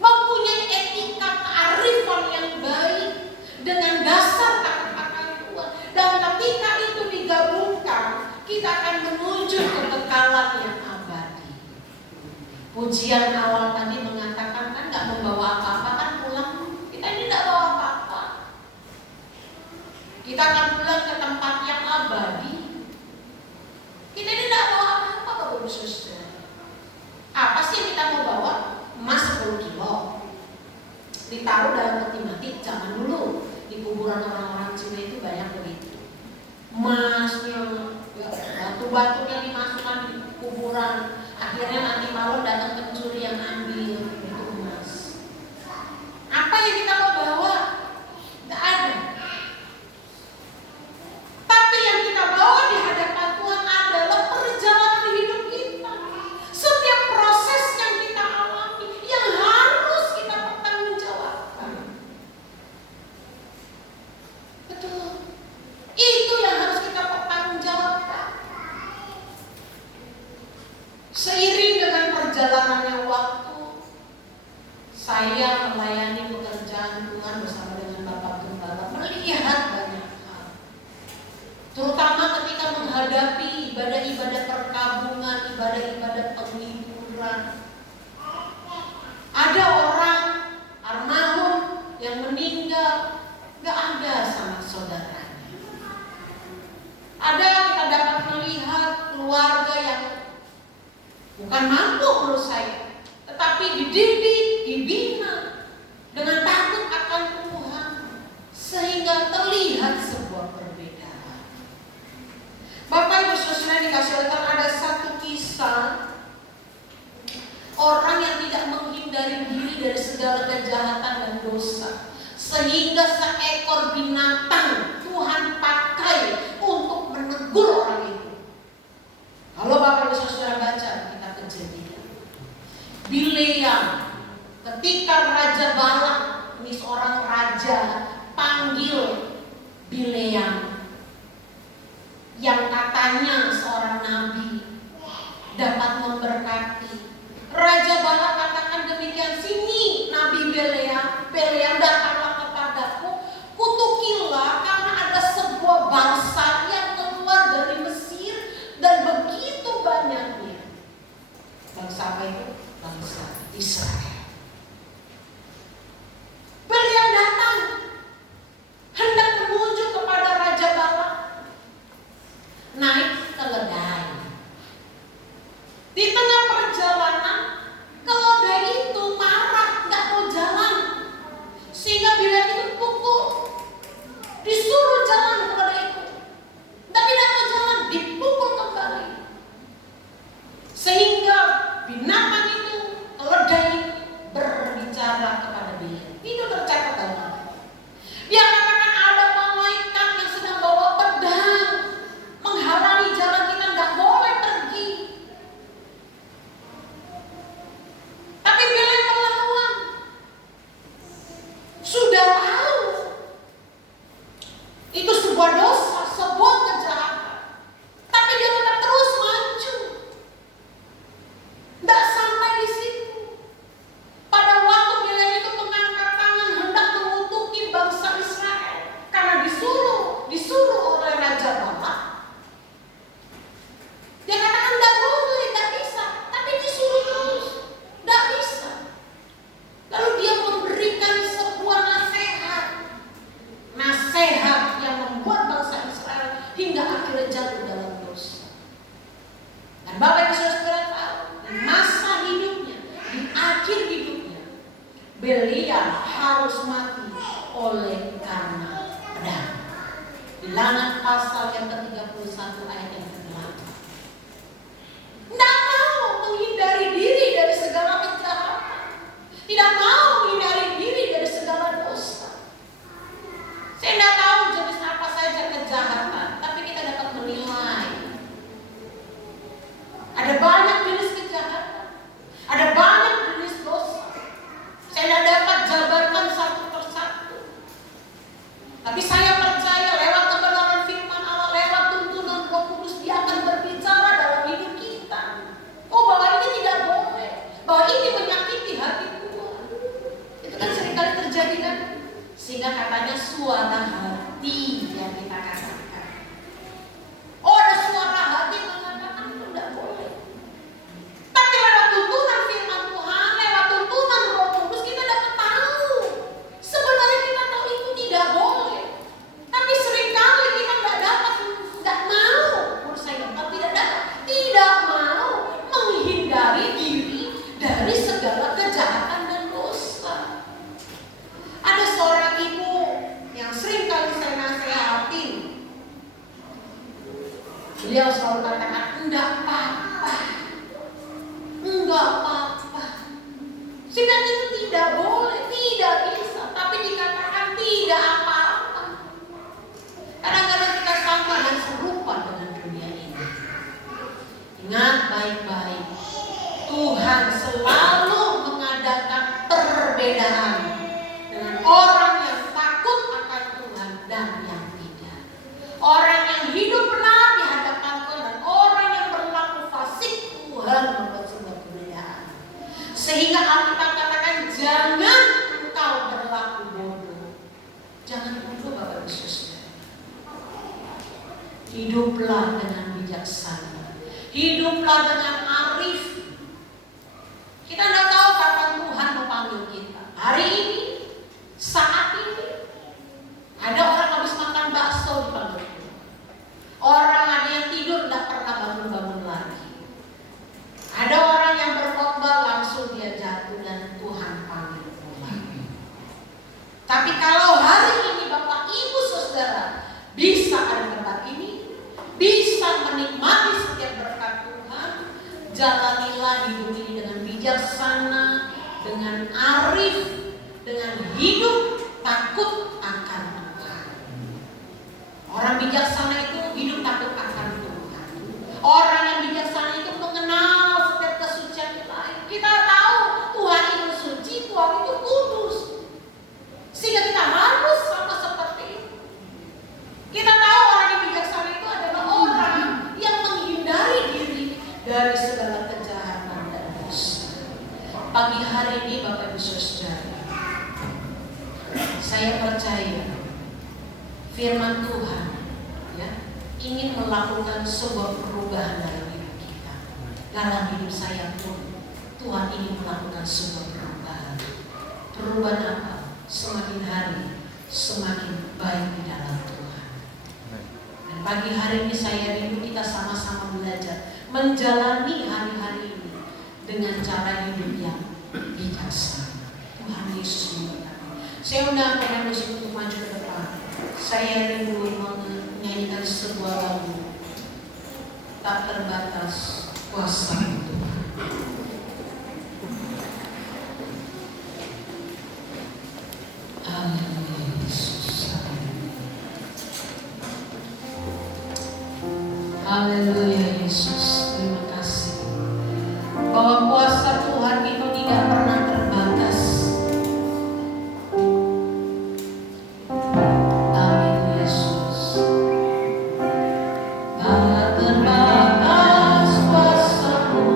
mempunyai etika kearifan yang baik dengan dasar takut akan Tuhan. Dan ketika itu digabungkan, kita akan menuju kekekalan yang abadi. Pujian awal tadi mengatakan kan nggak membawa apa-apa, kan pulang. Kita ini nggak bawa apa-apa. Kita akan pulang ke tempat yang abadi. Kita ini nggak bawa apa-apa, Bapak Ibu Saudara. Apa sih yang kita mau bawa? Emas 10 kilo. Ditaruh dalam peti mati. Zaman dulu di kuburan orang-orang Cina itu banyak begitu. Emasnya, batu-batu yang dimasukkan di kuburan. Akhirnya nanti malam datang pencuri yang ambil itu emas. Apa yang kita mau bawa? Tidak ada. Tapi yang kita bawa di hadapan Tuhan adalah perjalanan hidup kita. Setiap proses yang kita alami yang harus kita pertanggungjawabkan. Betul. Itu yang harus kita pertanggungjawabkan. Seiring dengan perjalanannya waktu, saya melayani pekerjaan Tuhan bersama dengan Bapak Gembala, melihat banyak hal. Terutama ketika menghadapi ibadah-ibadah perkabungan, ibadah-ibadah penghiburan. Ada orang almarhum yang meninggal, gak ada sama saudaranya. Ada yang kita dapat melihat keluarga yang bukan mampu menurut saya, tetapi dididik, dibina dengan takut akan Tuhan, sehingga terlihat sebuah perbedaan. Bapak Ibu Saudara dikasih oleh Tuhan, ada satu kisah orang yang tidak menghindari diri dari segala kejahatan dan dosa, sehingga seekor binatang Tuhan pakai untuk menegur orang itu. Kalau Bapak Ibu Saudara baca kitab Kejadian, Bileam, ketika Raja Balak, ini seorang raja, panggil Bileam yang katanya seorang nabi dapat memberkati. Raja Balak katakan demikian, sini Nabi Bileam datanglah kepadaku, kutukilah karena ada sebuah bangsa yang keluar dari Mesir dan begitu banyaknya. Bangsa apa itu? Bangsa Israel. Bileam datang hendak menuju kepada Raja Balak, naik keledai. Di tengah perjalanan, keledai itu marah, nggak mau jalan, sehingga Bileam itu pukul, disuruh jalan keledai itu, tapi tidak mau jalan, dipukul kembali, sehingga binatang itu, keledai itu berbicara kepada Bileam. Itu tercatat dalam. Dia katakan ada malaikat yang sedang bawa pedang menghalangi jalan kita, nggak boleh pergi. Tapi Bileam melawan. Sudah tahu itu sebuah dosa, sebuah kejahatan, tapi dia tetap terus maju. Tidak sampai di situ. Pada waktu Bileam itu mengangkat tangan hendak mengutuki bangsa Israel karena disuruh oleh Raja Balak. Dia katakan tidak boleh, tidak bisa, tapi disuruh terus, tidak bisa. Lalu dia memberikan sebuah nasihat yang membuat bangsa Israel hingga akhirnya jatuh dalam dosa. Dan Bapak Ibu Saudara tahu, di masa hidupnya, di akhir hidupnya, Bileam harus mati oleh karena pedang. Bilangan pasal yang ke-31 ayat yang ke-8. Tidak mau menghindari diri dari segala kejahatan, tidak mau menghindari diri dari segala dosa. Saya tidak tahu jenis apa saja kejahatan, tapi kita dapat menilai. Ada banyak jenis kejahatan, ada banyak jenis dosa. Saya tidak dapat jabarkan satu Sehingga katanya suara hati yang kita katakan. Oh, ada suara hati mengatakan itu tidak boleh. Tapi lewat tuntunan firman Tuhan, lewat tuntunan Roh Kudus kita dapat tahu. Sebenarnya kita tahu itu tidak boleh. Tapi seringkali kita tidak mau, tidak mau menghindari diri dari segala kejahatan dan dosa. Ada seorang ibu yang sering kali saya nasihatin. Beliau selalu katakan, enggak apa-apa. Sedangkan itu tidak boleh, tidak bisa. Tapi dikatakan tidak apa-apa. Kadang-kadang kita sama dan serupa dengan dunia ini. Ingat baik-baik, Tuhan selalu mengadakan perbedaan dengan orang yang takut akan Tuhan dan yang tidak. Orang yang hidup benar di hadapan Tuhan dan orang yang berlaku fasik, Tuhan membuat sebuah perbedaan. Sehingga Alkitab katakan, jangan engkau berlaku bodoh. Jangan bodoh Bapak Ibu Saudara. Hiduplah dengan bijaksana. Hiduplah dengan arif. Kita tidak tahu kapan Tuhan memanggil kita. Hari ini, saat ini, ada orang habis makan bakso dipanggil Tuhan. Orang ada yang tidur tidak pernah bangun-bangun lagi. Ada orang yang berkhotbah langsung dia jatuh dan Tuhan panggil pulang. Tapi kalau hari ini Bapak Ibu Saudara bisa ada di tempat ini, bisa menikmati setiap berkat Tuhan, jalanilah hidup ini dengan bijaksana, dengan arif, dengan hidup takut akan Tuhan. Orang bijaksana itu hidup takut akan Tuhan. Orang yang bijaksana itu mengenal setiap kesucian lain. Kita tahu Tuhan itu suci, Tuhan itu kudus. Sehingga kita harus sama seperti itu. Kita tahu orang yang bijaksana itu adalah orang yang menghindari diri dari segala kejahatan dan dosa. Pagi hari ini Bapak Ibu Saudara, saya percaya firman Tuhan ya, ingin melakukan sebuah perubahan dalam hidup kita. Dalam hidup saya pun Tuhan ingin melakukan sebuah perubahan. Perubahan apa? Semakin hari semakin baik di dalam Tuhan. Dan pagi hari ini saya rindu kita sama-sama belajar menjalani hari-hari ini dengan cara hidup yang bijaksana. Tuhan Yesus memberkati. Saya undang para musik untuk maju ke depan. Saya rindu menyanyikan sebuah lagu tak terbatas kuasa Tuhan. Haleluya Yesus. Haleluya Yesus. Terima kasih bahwa kuasa Tuhan itu tidak pernah terbatas. Amin Yesus. Tak terbatas kuasa-Mu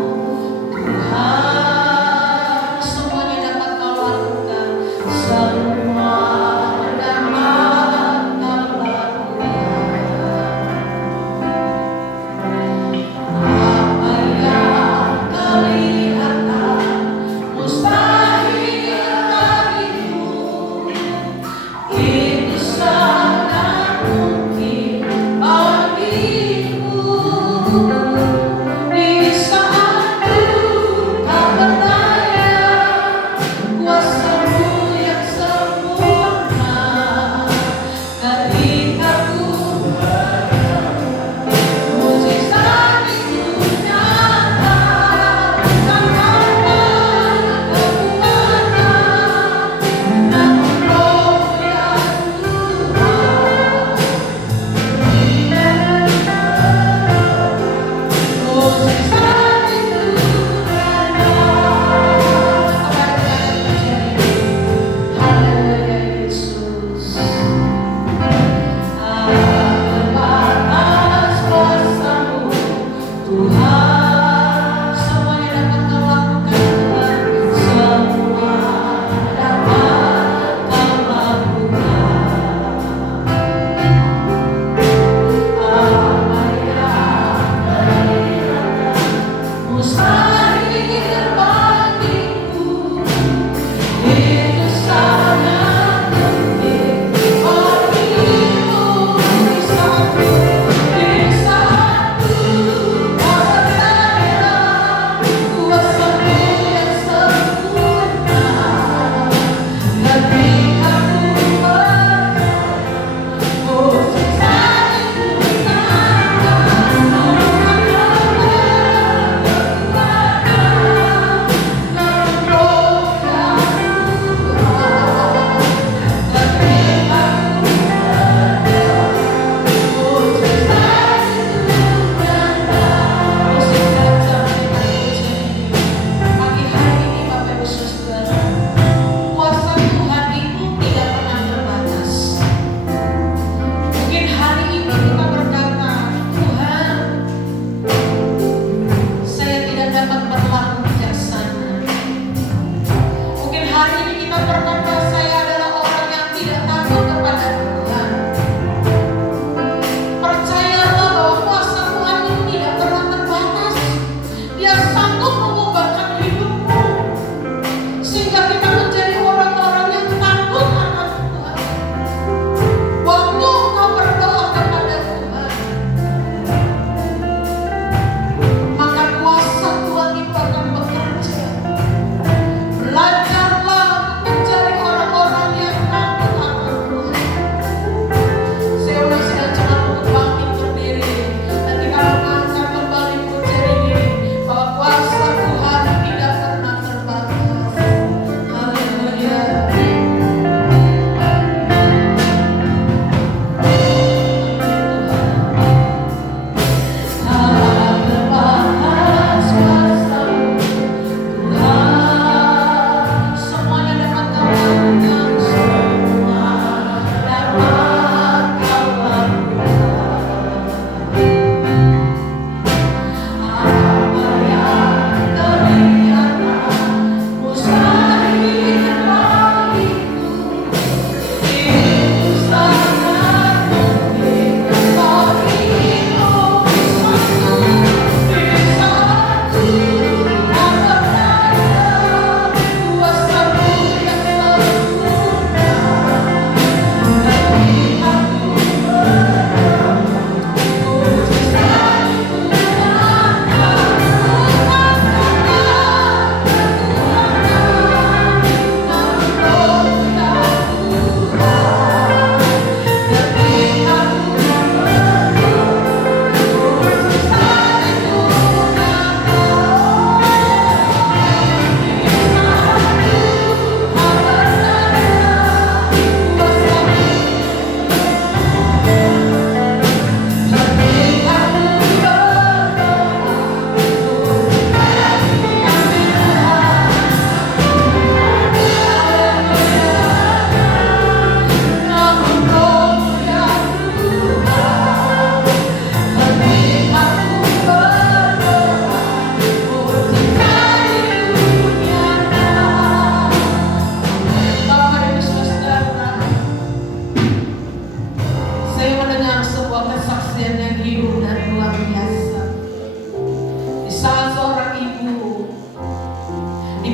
Tuhan. Semuanya dapat Kau lakukan. Semua dapat Kau lakukan.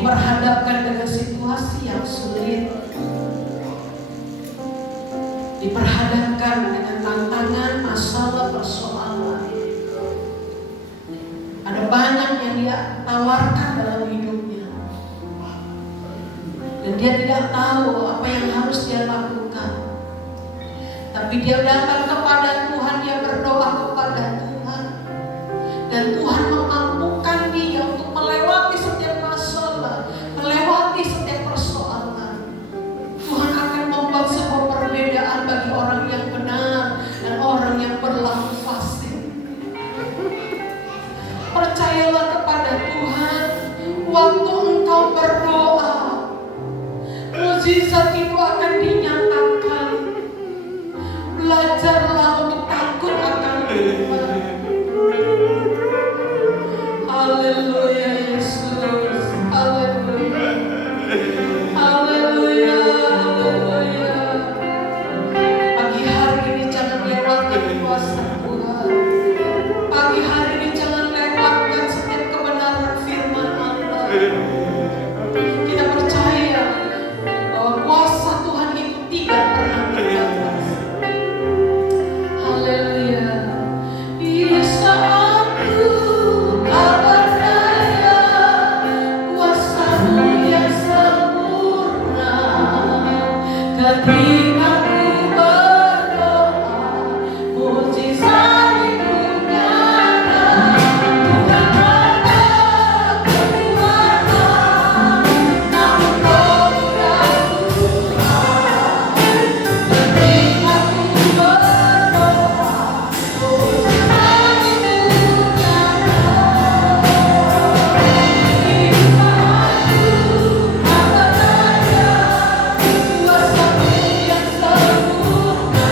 diperhadapkan dengan situasi yang sulit, diperhadapkan dengan tantangan, masalah, persoalan. Ada banyak yang dia tawarkan dalam hidupnya, dan dia tidak tahu apa yang harus dia lakukan. Tapi dia datang kepada Tuhan, dia berdoa kepada Tuhan, dan Tuhan memampukan dia untuk melewati setiap masalah, melewati setiap persoalan. Tuhan akan membuat sebuah perbedaan bagi orang yang benar dan orang yang berlaku fasik. Percayalah kepada Tuhan. Waktu engkau berdoa, mukjizat itu akan dinyatakan. Belajarlah untuk takut akan Tuhan. Haleluya Yesus, haleluya, haleluya, haleluya. Pagi hari ini jangan lewatkan kuasa Tuhan. Pagi hari ini jangan lewatkan setiap kebenaran firman Allah. Kita percaya bahwa kuasa Tuhan itu tidak pernah terbatas. Haleluya. Bisa aku berdaya, kuasa-Mu yang sempurna. Ketika ku berdoa, mukjizat itu nyata. Bukan karena kekuatan, namun roh Tuhan. Ketika ku berdoa, mukjizat itu nyata. Bisa aku berdaya, kuasa-Mu yang sempurna.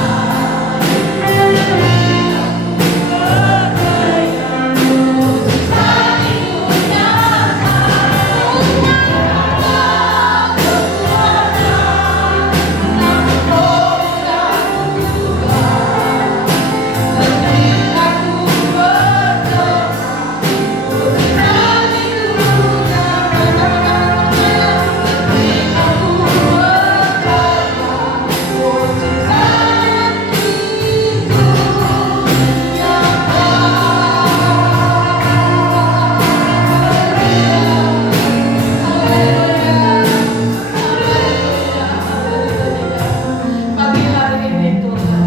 Pagi hari ini Tuhan,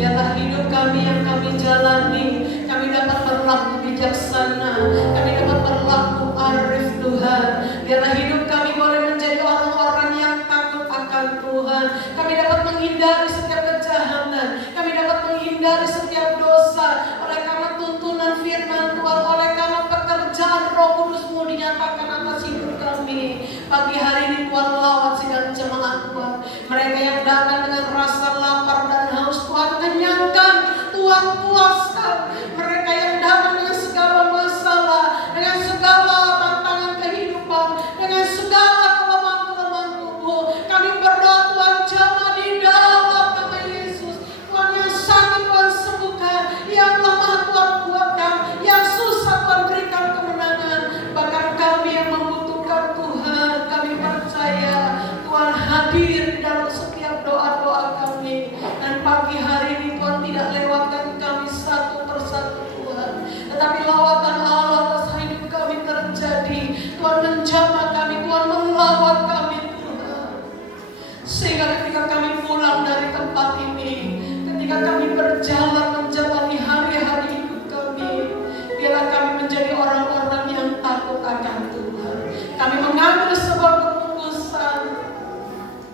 biarlah hidup kami yang kami jalani, kami dapat berlaku bijaksana, kami dapat berlaku arif Tuhan. Biarlah hidup kami boleh menjadi orang-orang yang takut akan Tuhan. Kami dapat menghindari setiap kejahatan, kami dapat menghindari setiap dosa, oleh karena tuntunan firman Tuhan, oleh karena pekerjaan Roh Kudus-Mu dinyatakan atas hidup kami. Pagi hari ini Tuhan lawat sidang jemaat Tuhan. Mereka yang datang dengan rasa lapar dan haus, Tuhan kenyangkan, Tuhan puaskan. Mereka yang datang dengan segala masalah, dengan segala tantangan kehidupan, dengan segala kelemahan-kelemahan tubuh, kami berdoa Tuhan jamah di dalam nama Yesus. Tuhan yang sakit Tuhan sembuhkan, yang lemah Tuhan kuatkan, yang susah Tuhan berikan kemenangan. Bahkan kami yang membutuhkan Tuhan, kami percaya Tuhan hadir di dalam setiap doa-doa kami. Dan pagi hari ini Tuhan tidak lewatkan kami satu persatu Tuhan, tetapi lawatan Allah atas hidup kami terjadi. Tuhan menjamah kami, Tuhan melawat kami Tuhan. Sehingga ketika kami pulang dari tempat ini, ketika kami berjalan menjalani hari-hari hidup kami, biarlah kami menjadi orang-orang yang takut akan Tuhan. Kami mengambil sebuah keputusan,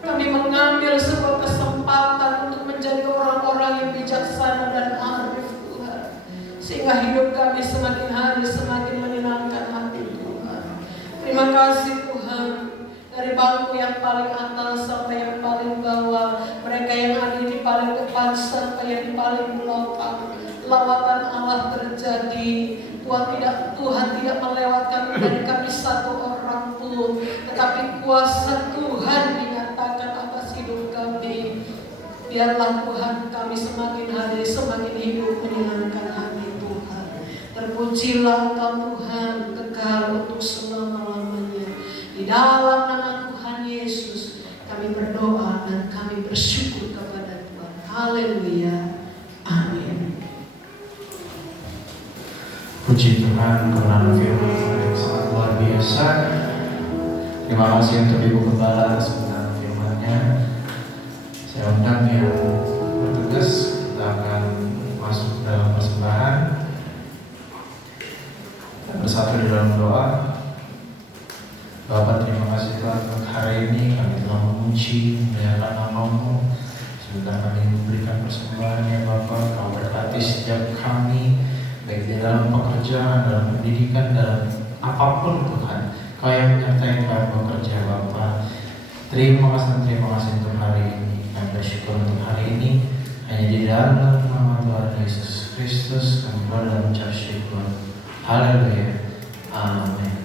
kami mengambil sebuah kesempatan untuk menjadi orang-orang yang bijaksana dan arif Tuhan. Sehingga hidup kami semakin hari semakin menyenangkan hati Tuhan. Terima kasih Tuhan. Dari bangku yang paling atas sampai yang paling bawah, mereka yang ada di paling depan sampai yang di paling belakang, lawatan Allah terjadi. Tuhan tidak melewatkan dari kami satu orang pun, tetapi kuasa Tuhan dinyatakan atas hidup kami. Biarlah Tuhan kami semakin hari semakin hidup menyenangkan hati Tuhan. Terpujilah Engkau Tuhan kekal untuk selama-lamanya. Di dalam nama Tuhan Yesus kami berdoa dan kami bersyukur kepada Tuhan. Haleluya. Amin. Puji Tuhan, kebenaran firman Tuhan yang sangat luar biasa. Terima kasih untuk Ibu Gembala atas kebenaran firman-Nya. Saya undang yang bertugas, kita akan masuk dalam persembahan dan bersatu di dalam doa. Bapa, terima kasih Tuhan untuk hari ini kami telah memuji, memuliakan nama-Mu. Sudah kami memberikan persembahan ya Bapa, Kau berkati setiap kami, baik di dalam pekerjaan, dalam pendidikan, dalam apapun Tuhan. Kau yang menyertai kami bekerja Bapa. Terima kasih untuk hari ini. Kami bersyukur untuk hari ini. Hanya di dalam nama Tuhan Yesus Kristus kami berdoa dan mengucap syukur. Haleluya. Amin.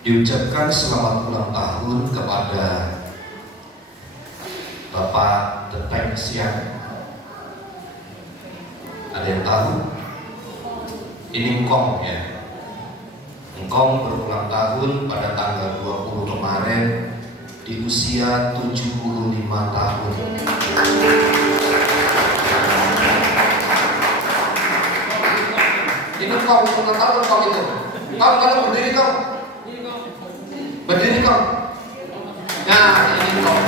Diucapkan selamat ulang tahun kepada Bapak Depeng Siang. Ada yang tahu? Ini Engkong ya. Engkong berulang tahun pada tanggal 20 kemarin di usia 75 tahun. Ini Engkong ulang tahun Engkong itu. Kalau berdiri kau. Berdiri kau. Nah, ini kau.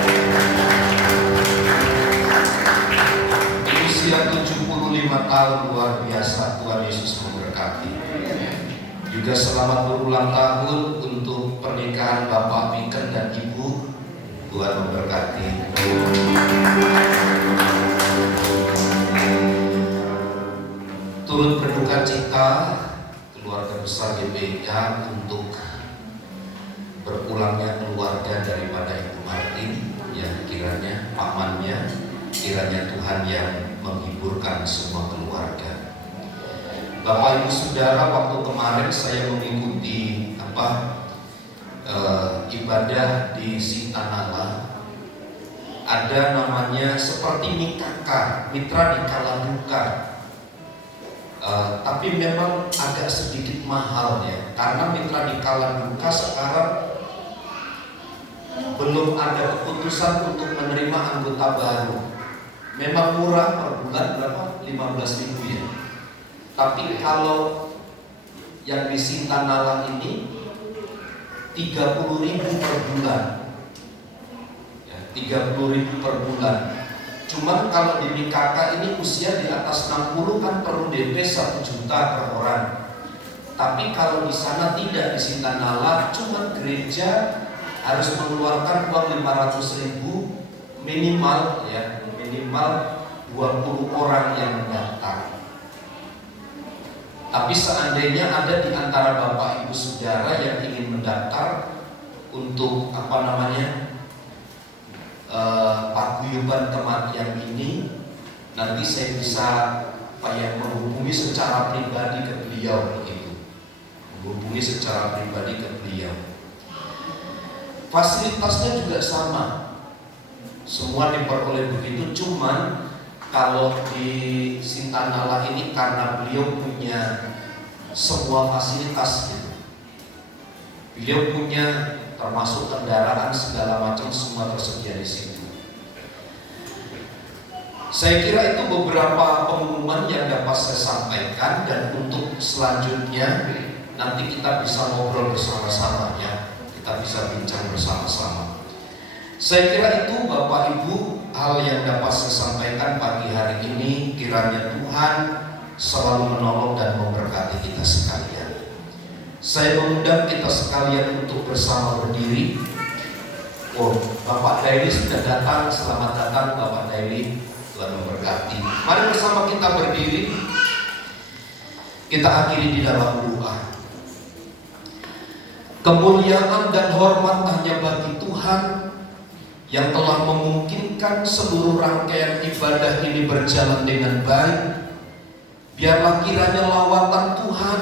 Di usia 75 tahun luar biasa, Tuhan Yesus memberkati. Juga selamat berulang tahun untuk pernikahan Bapak Miken dan Ibu. Tuhan memberkati. Turut berduka cita keluarga besar GBK untuk berpulangnya keluarga daripada Ibu Martin, ya kiranya pamannya, kiranya Tuhan yang menghiburkan semua keluarga. Bapak Ibu Saudara, waktu kemarin saya mengikuti ibadah di Sintanala, ada namanya seperti Mikaka, mitra di kala duka. Tapi memang agak sedikit mahal ya, karena mitra di kala duka sekarang belum ada keputusan untuk menerima anggota baru. Memang murah, per bulan berapa? 15.000 ya. Tapi kalau yang di Sintanala ini 30.000 per bulan ya, 30.000 per bulan. Cuman kalau di Mikaka ini usia di atas 60 kan perlu DP 1 juta per orang. Tapi kalau di sana tidak, di Sintanala cuma gereja harus mengeluarkan uang 500.000 minimal, ya, minimal 20 orang yang mendaftar. Tapi seandainya ada di antara Bapak Ibu Saudara yang ingin mendaftar untuk paguyuban kematian ini, nanti saya bisa menghubungi secara pribadi ke beliau begitu. Menghubungi secara pribadi ke beliau. Fasilitasnya juga sama. Semua diperoleh begitu, cuman kalau di Sintanala ini karena beliau punya semua fasilitas gitu. Beliau punya termasuk kendaraan segala macam, semua tersedia di situ. Saya kira itu beberapa pengumuman yang dapat saya sampaikan, dan untuk selanjutnya nanti kita bisa ngobrol bersama-sama, ya. Kita bisa bincang bersama-sama. Saya kira itu Bapak Ibu hal yang dapat saya sampaikan pagi hari ini. Kiranya Tuhan selalu menolong dan memberkati kita sekalian. Saya mengundang kita sekalian untuk bersama berdiri. Oh, Bapak Daily sudah datang. Selamat datang Bapak Daily. Tuhan memberkati. Mari bersama kita berdiri. Kita akhiri di dalam doa. Kemuliaan dan hormat hanya bagi Tuhan yang telah memungkinkan seluruh rangkaian ibadah ini berjalan dengan baik. Biarlah kiranya lawatan Tuhan,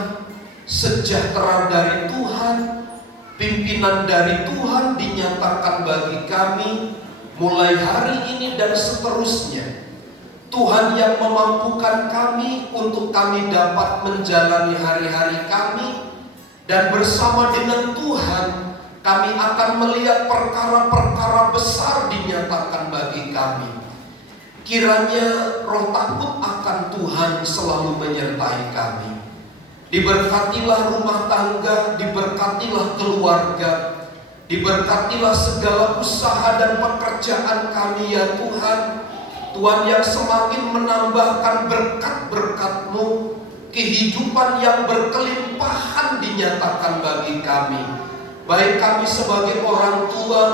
sejahtera dari Tuhan, pimpinan dari Tuhan dinyatakan bagi kami mulai hari ini dan seterusnya. Tuhan yang memampukan kami untuk kami dapat menjalani hari-hari kami, dan bersama dengan Tuhan kami akan melihat perkara-perkara besar dinyatakan bagi kami. Kiranya roh takut akan Tuhan selalu menyertai kami. Diberkatilah rumah tangga, diberkatilah keluarga, diberkatilah segala usaha dan pekerjaan kami, ya Tuhan. Tuhan yang semakin menambahkan berkat-berkat-Mu, kehidupan yang berkelimpahan dinyatakan bagi kami. Baik kami sebagai orang tua,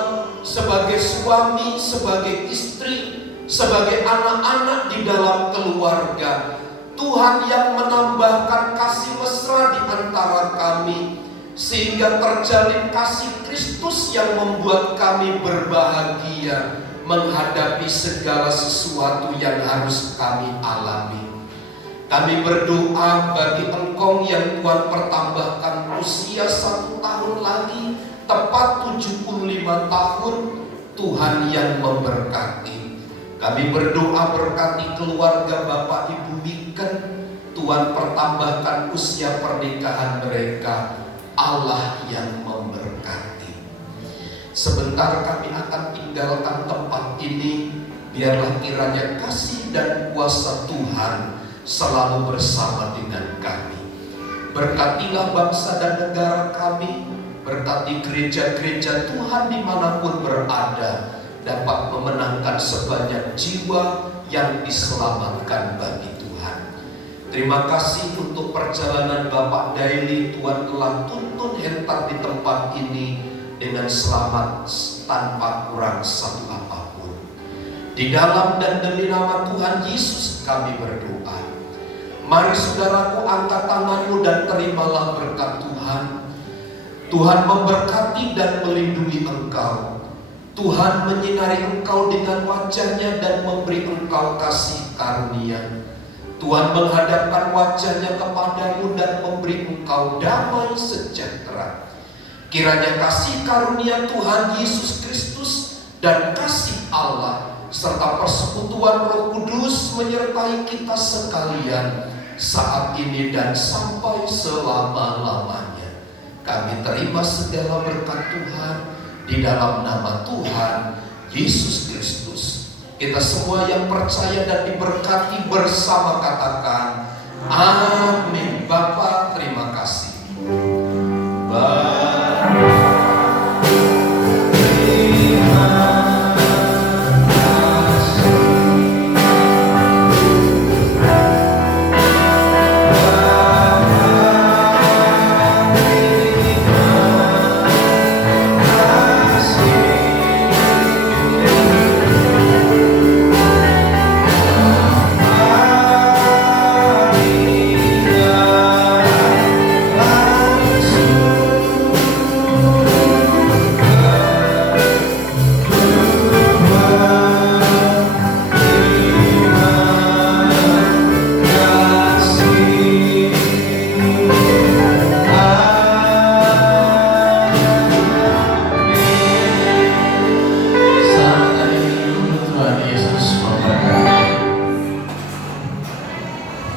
sebagai suami, sebagai istri, sebagai anak-anak di dalam keluarga. Tuhan yang menambahkan kasih mesra di antara kami, sehingga terjalin kasih Kristus yang membuat kami berbahagia menghadapi segala sesuatu yang harus kami alami. Kami berdoa bagi Engkau yang Tuhan pertambahkan usia 1 tahun lagi, tepat 75 tahun, Tuhan yang memberkati. Kami berdoa berkati keluarga Bapak Ibu Wiken, Tuhan pertambahkan usia pernikahan mereka, Allah yang memberkati. Sebentar kami akan tinggalkan tempat ini, biarlah kiranya kasih dan kuasa Tuhan selalu bersama dengan kami. Berkatilah bangsa dan negara kami, berkati gereja-gereja Tuhan dimanapun berada, dapat memenangkan sebanyak jiwa yang diselamatkan bagi Tuhan. Terima kasih untuk perjalanan Bapak Daily. Tuhan telah tuntun hentar di tempat ini dengan selamat tanpa kurang satu apapun. Di dalam dan demi nama Tuhan Yesus kami berdoa. Mari saudaraku, angkat tanganmu dan terimalah berkat Tuhan. Tuhan memberkati dan melindungi engkau. Tuhan menyinari engkau dengan wajah-Nya dan memberi engkau kasih karunia. Tuhan menghadapkan wajah-Nya kepadamu dan memberi engkau damai sejahtera. Kiranya kasih karunia Tuhan Yesus Kristus dan kasih Allah serta persekutuan Roh Kudus menyertai kita sekalian saat ini dan sampai selama-lamanya. Kami terima segala berkat Tuhan di dalam nama Tuhan Yesus Kristus. Kita semua yang percaya dan diberkati bersama katakan amin. Bapa,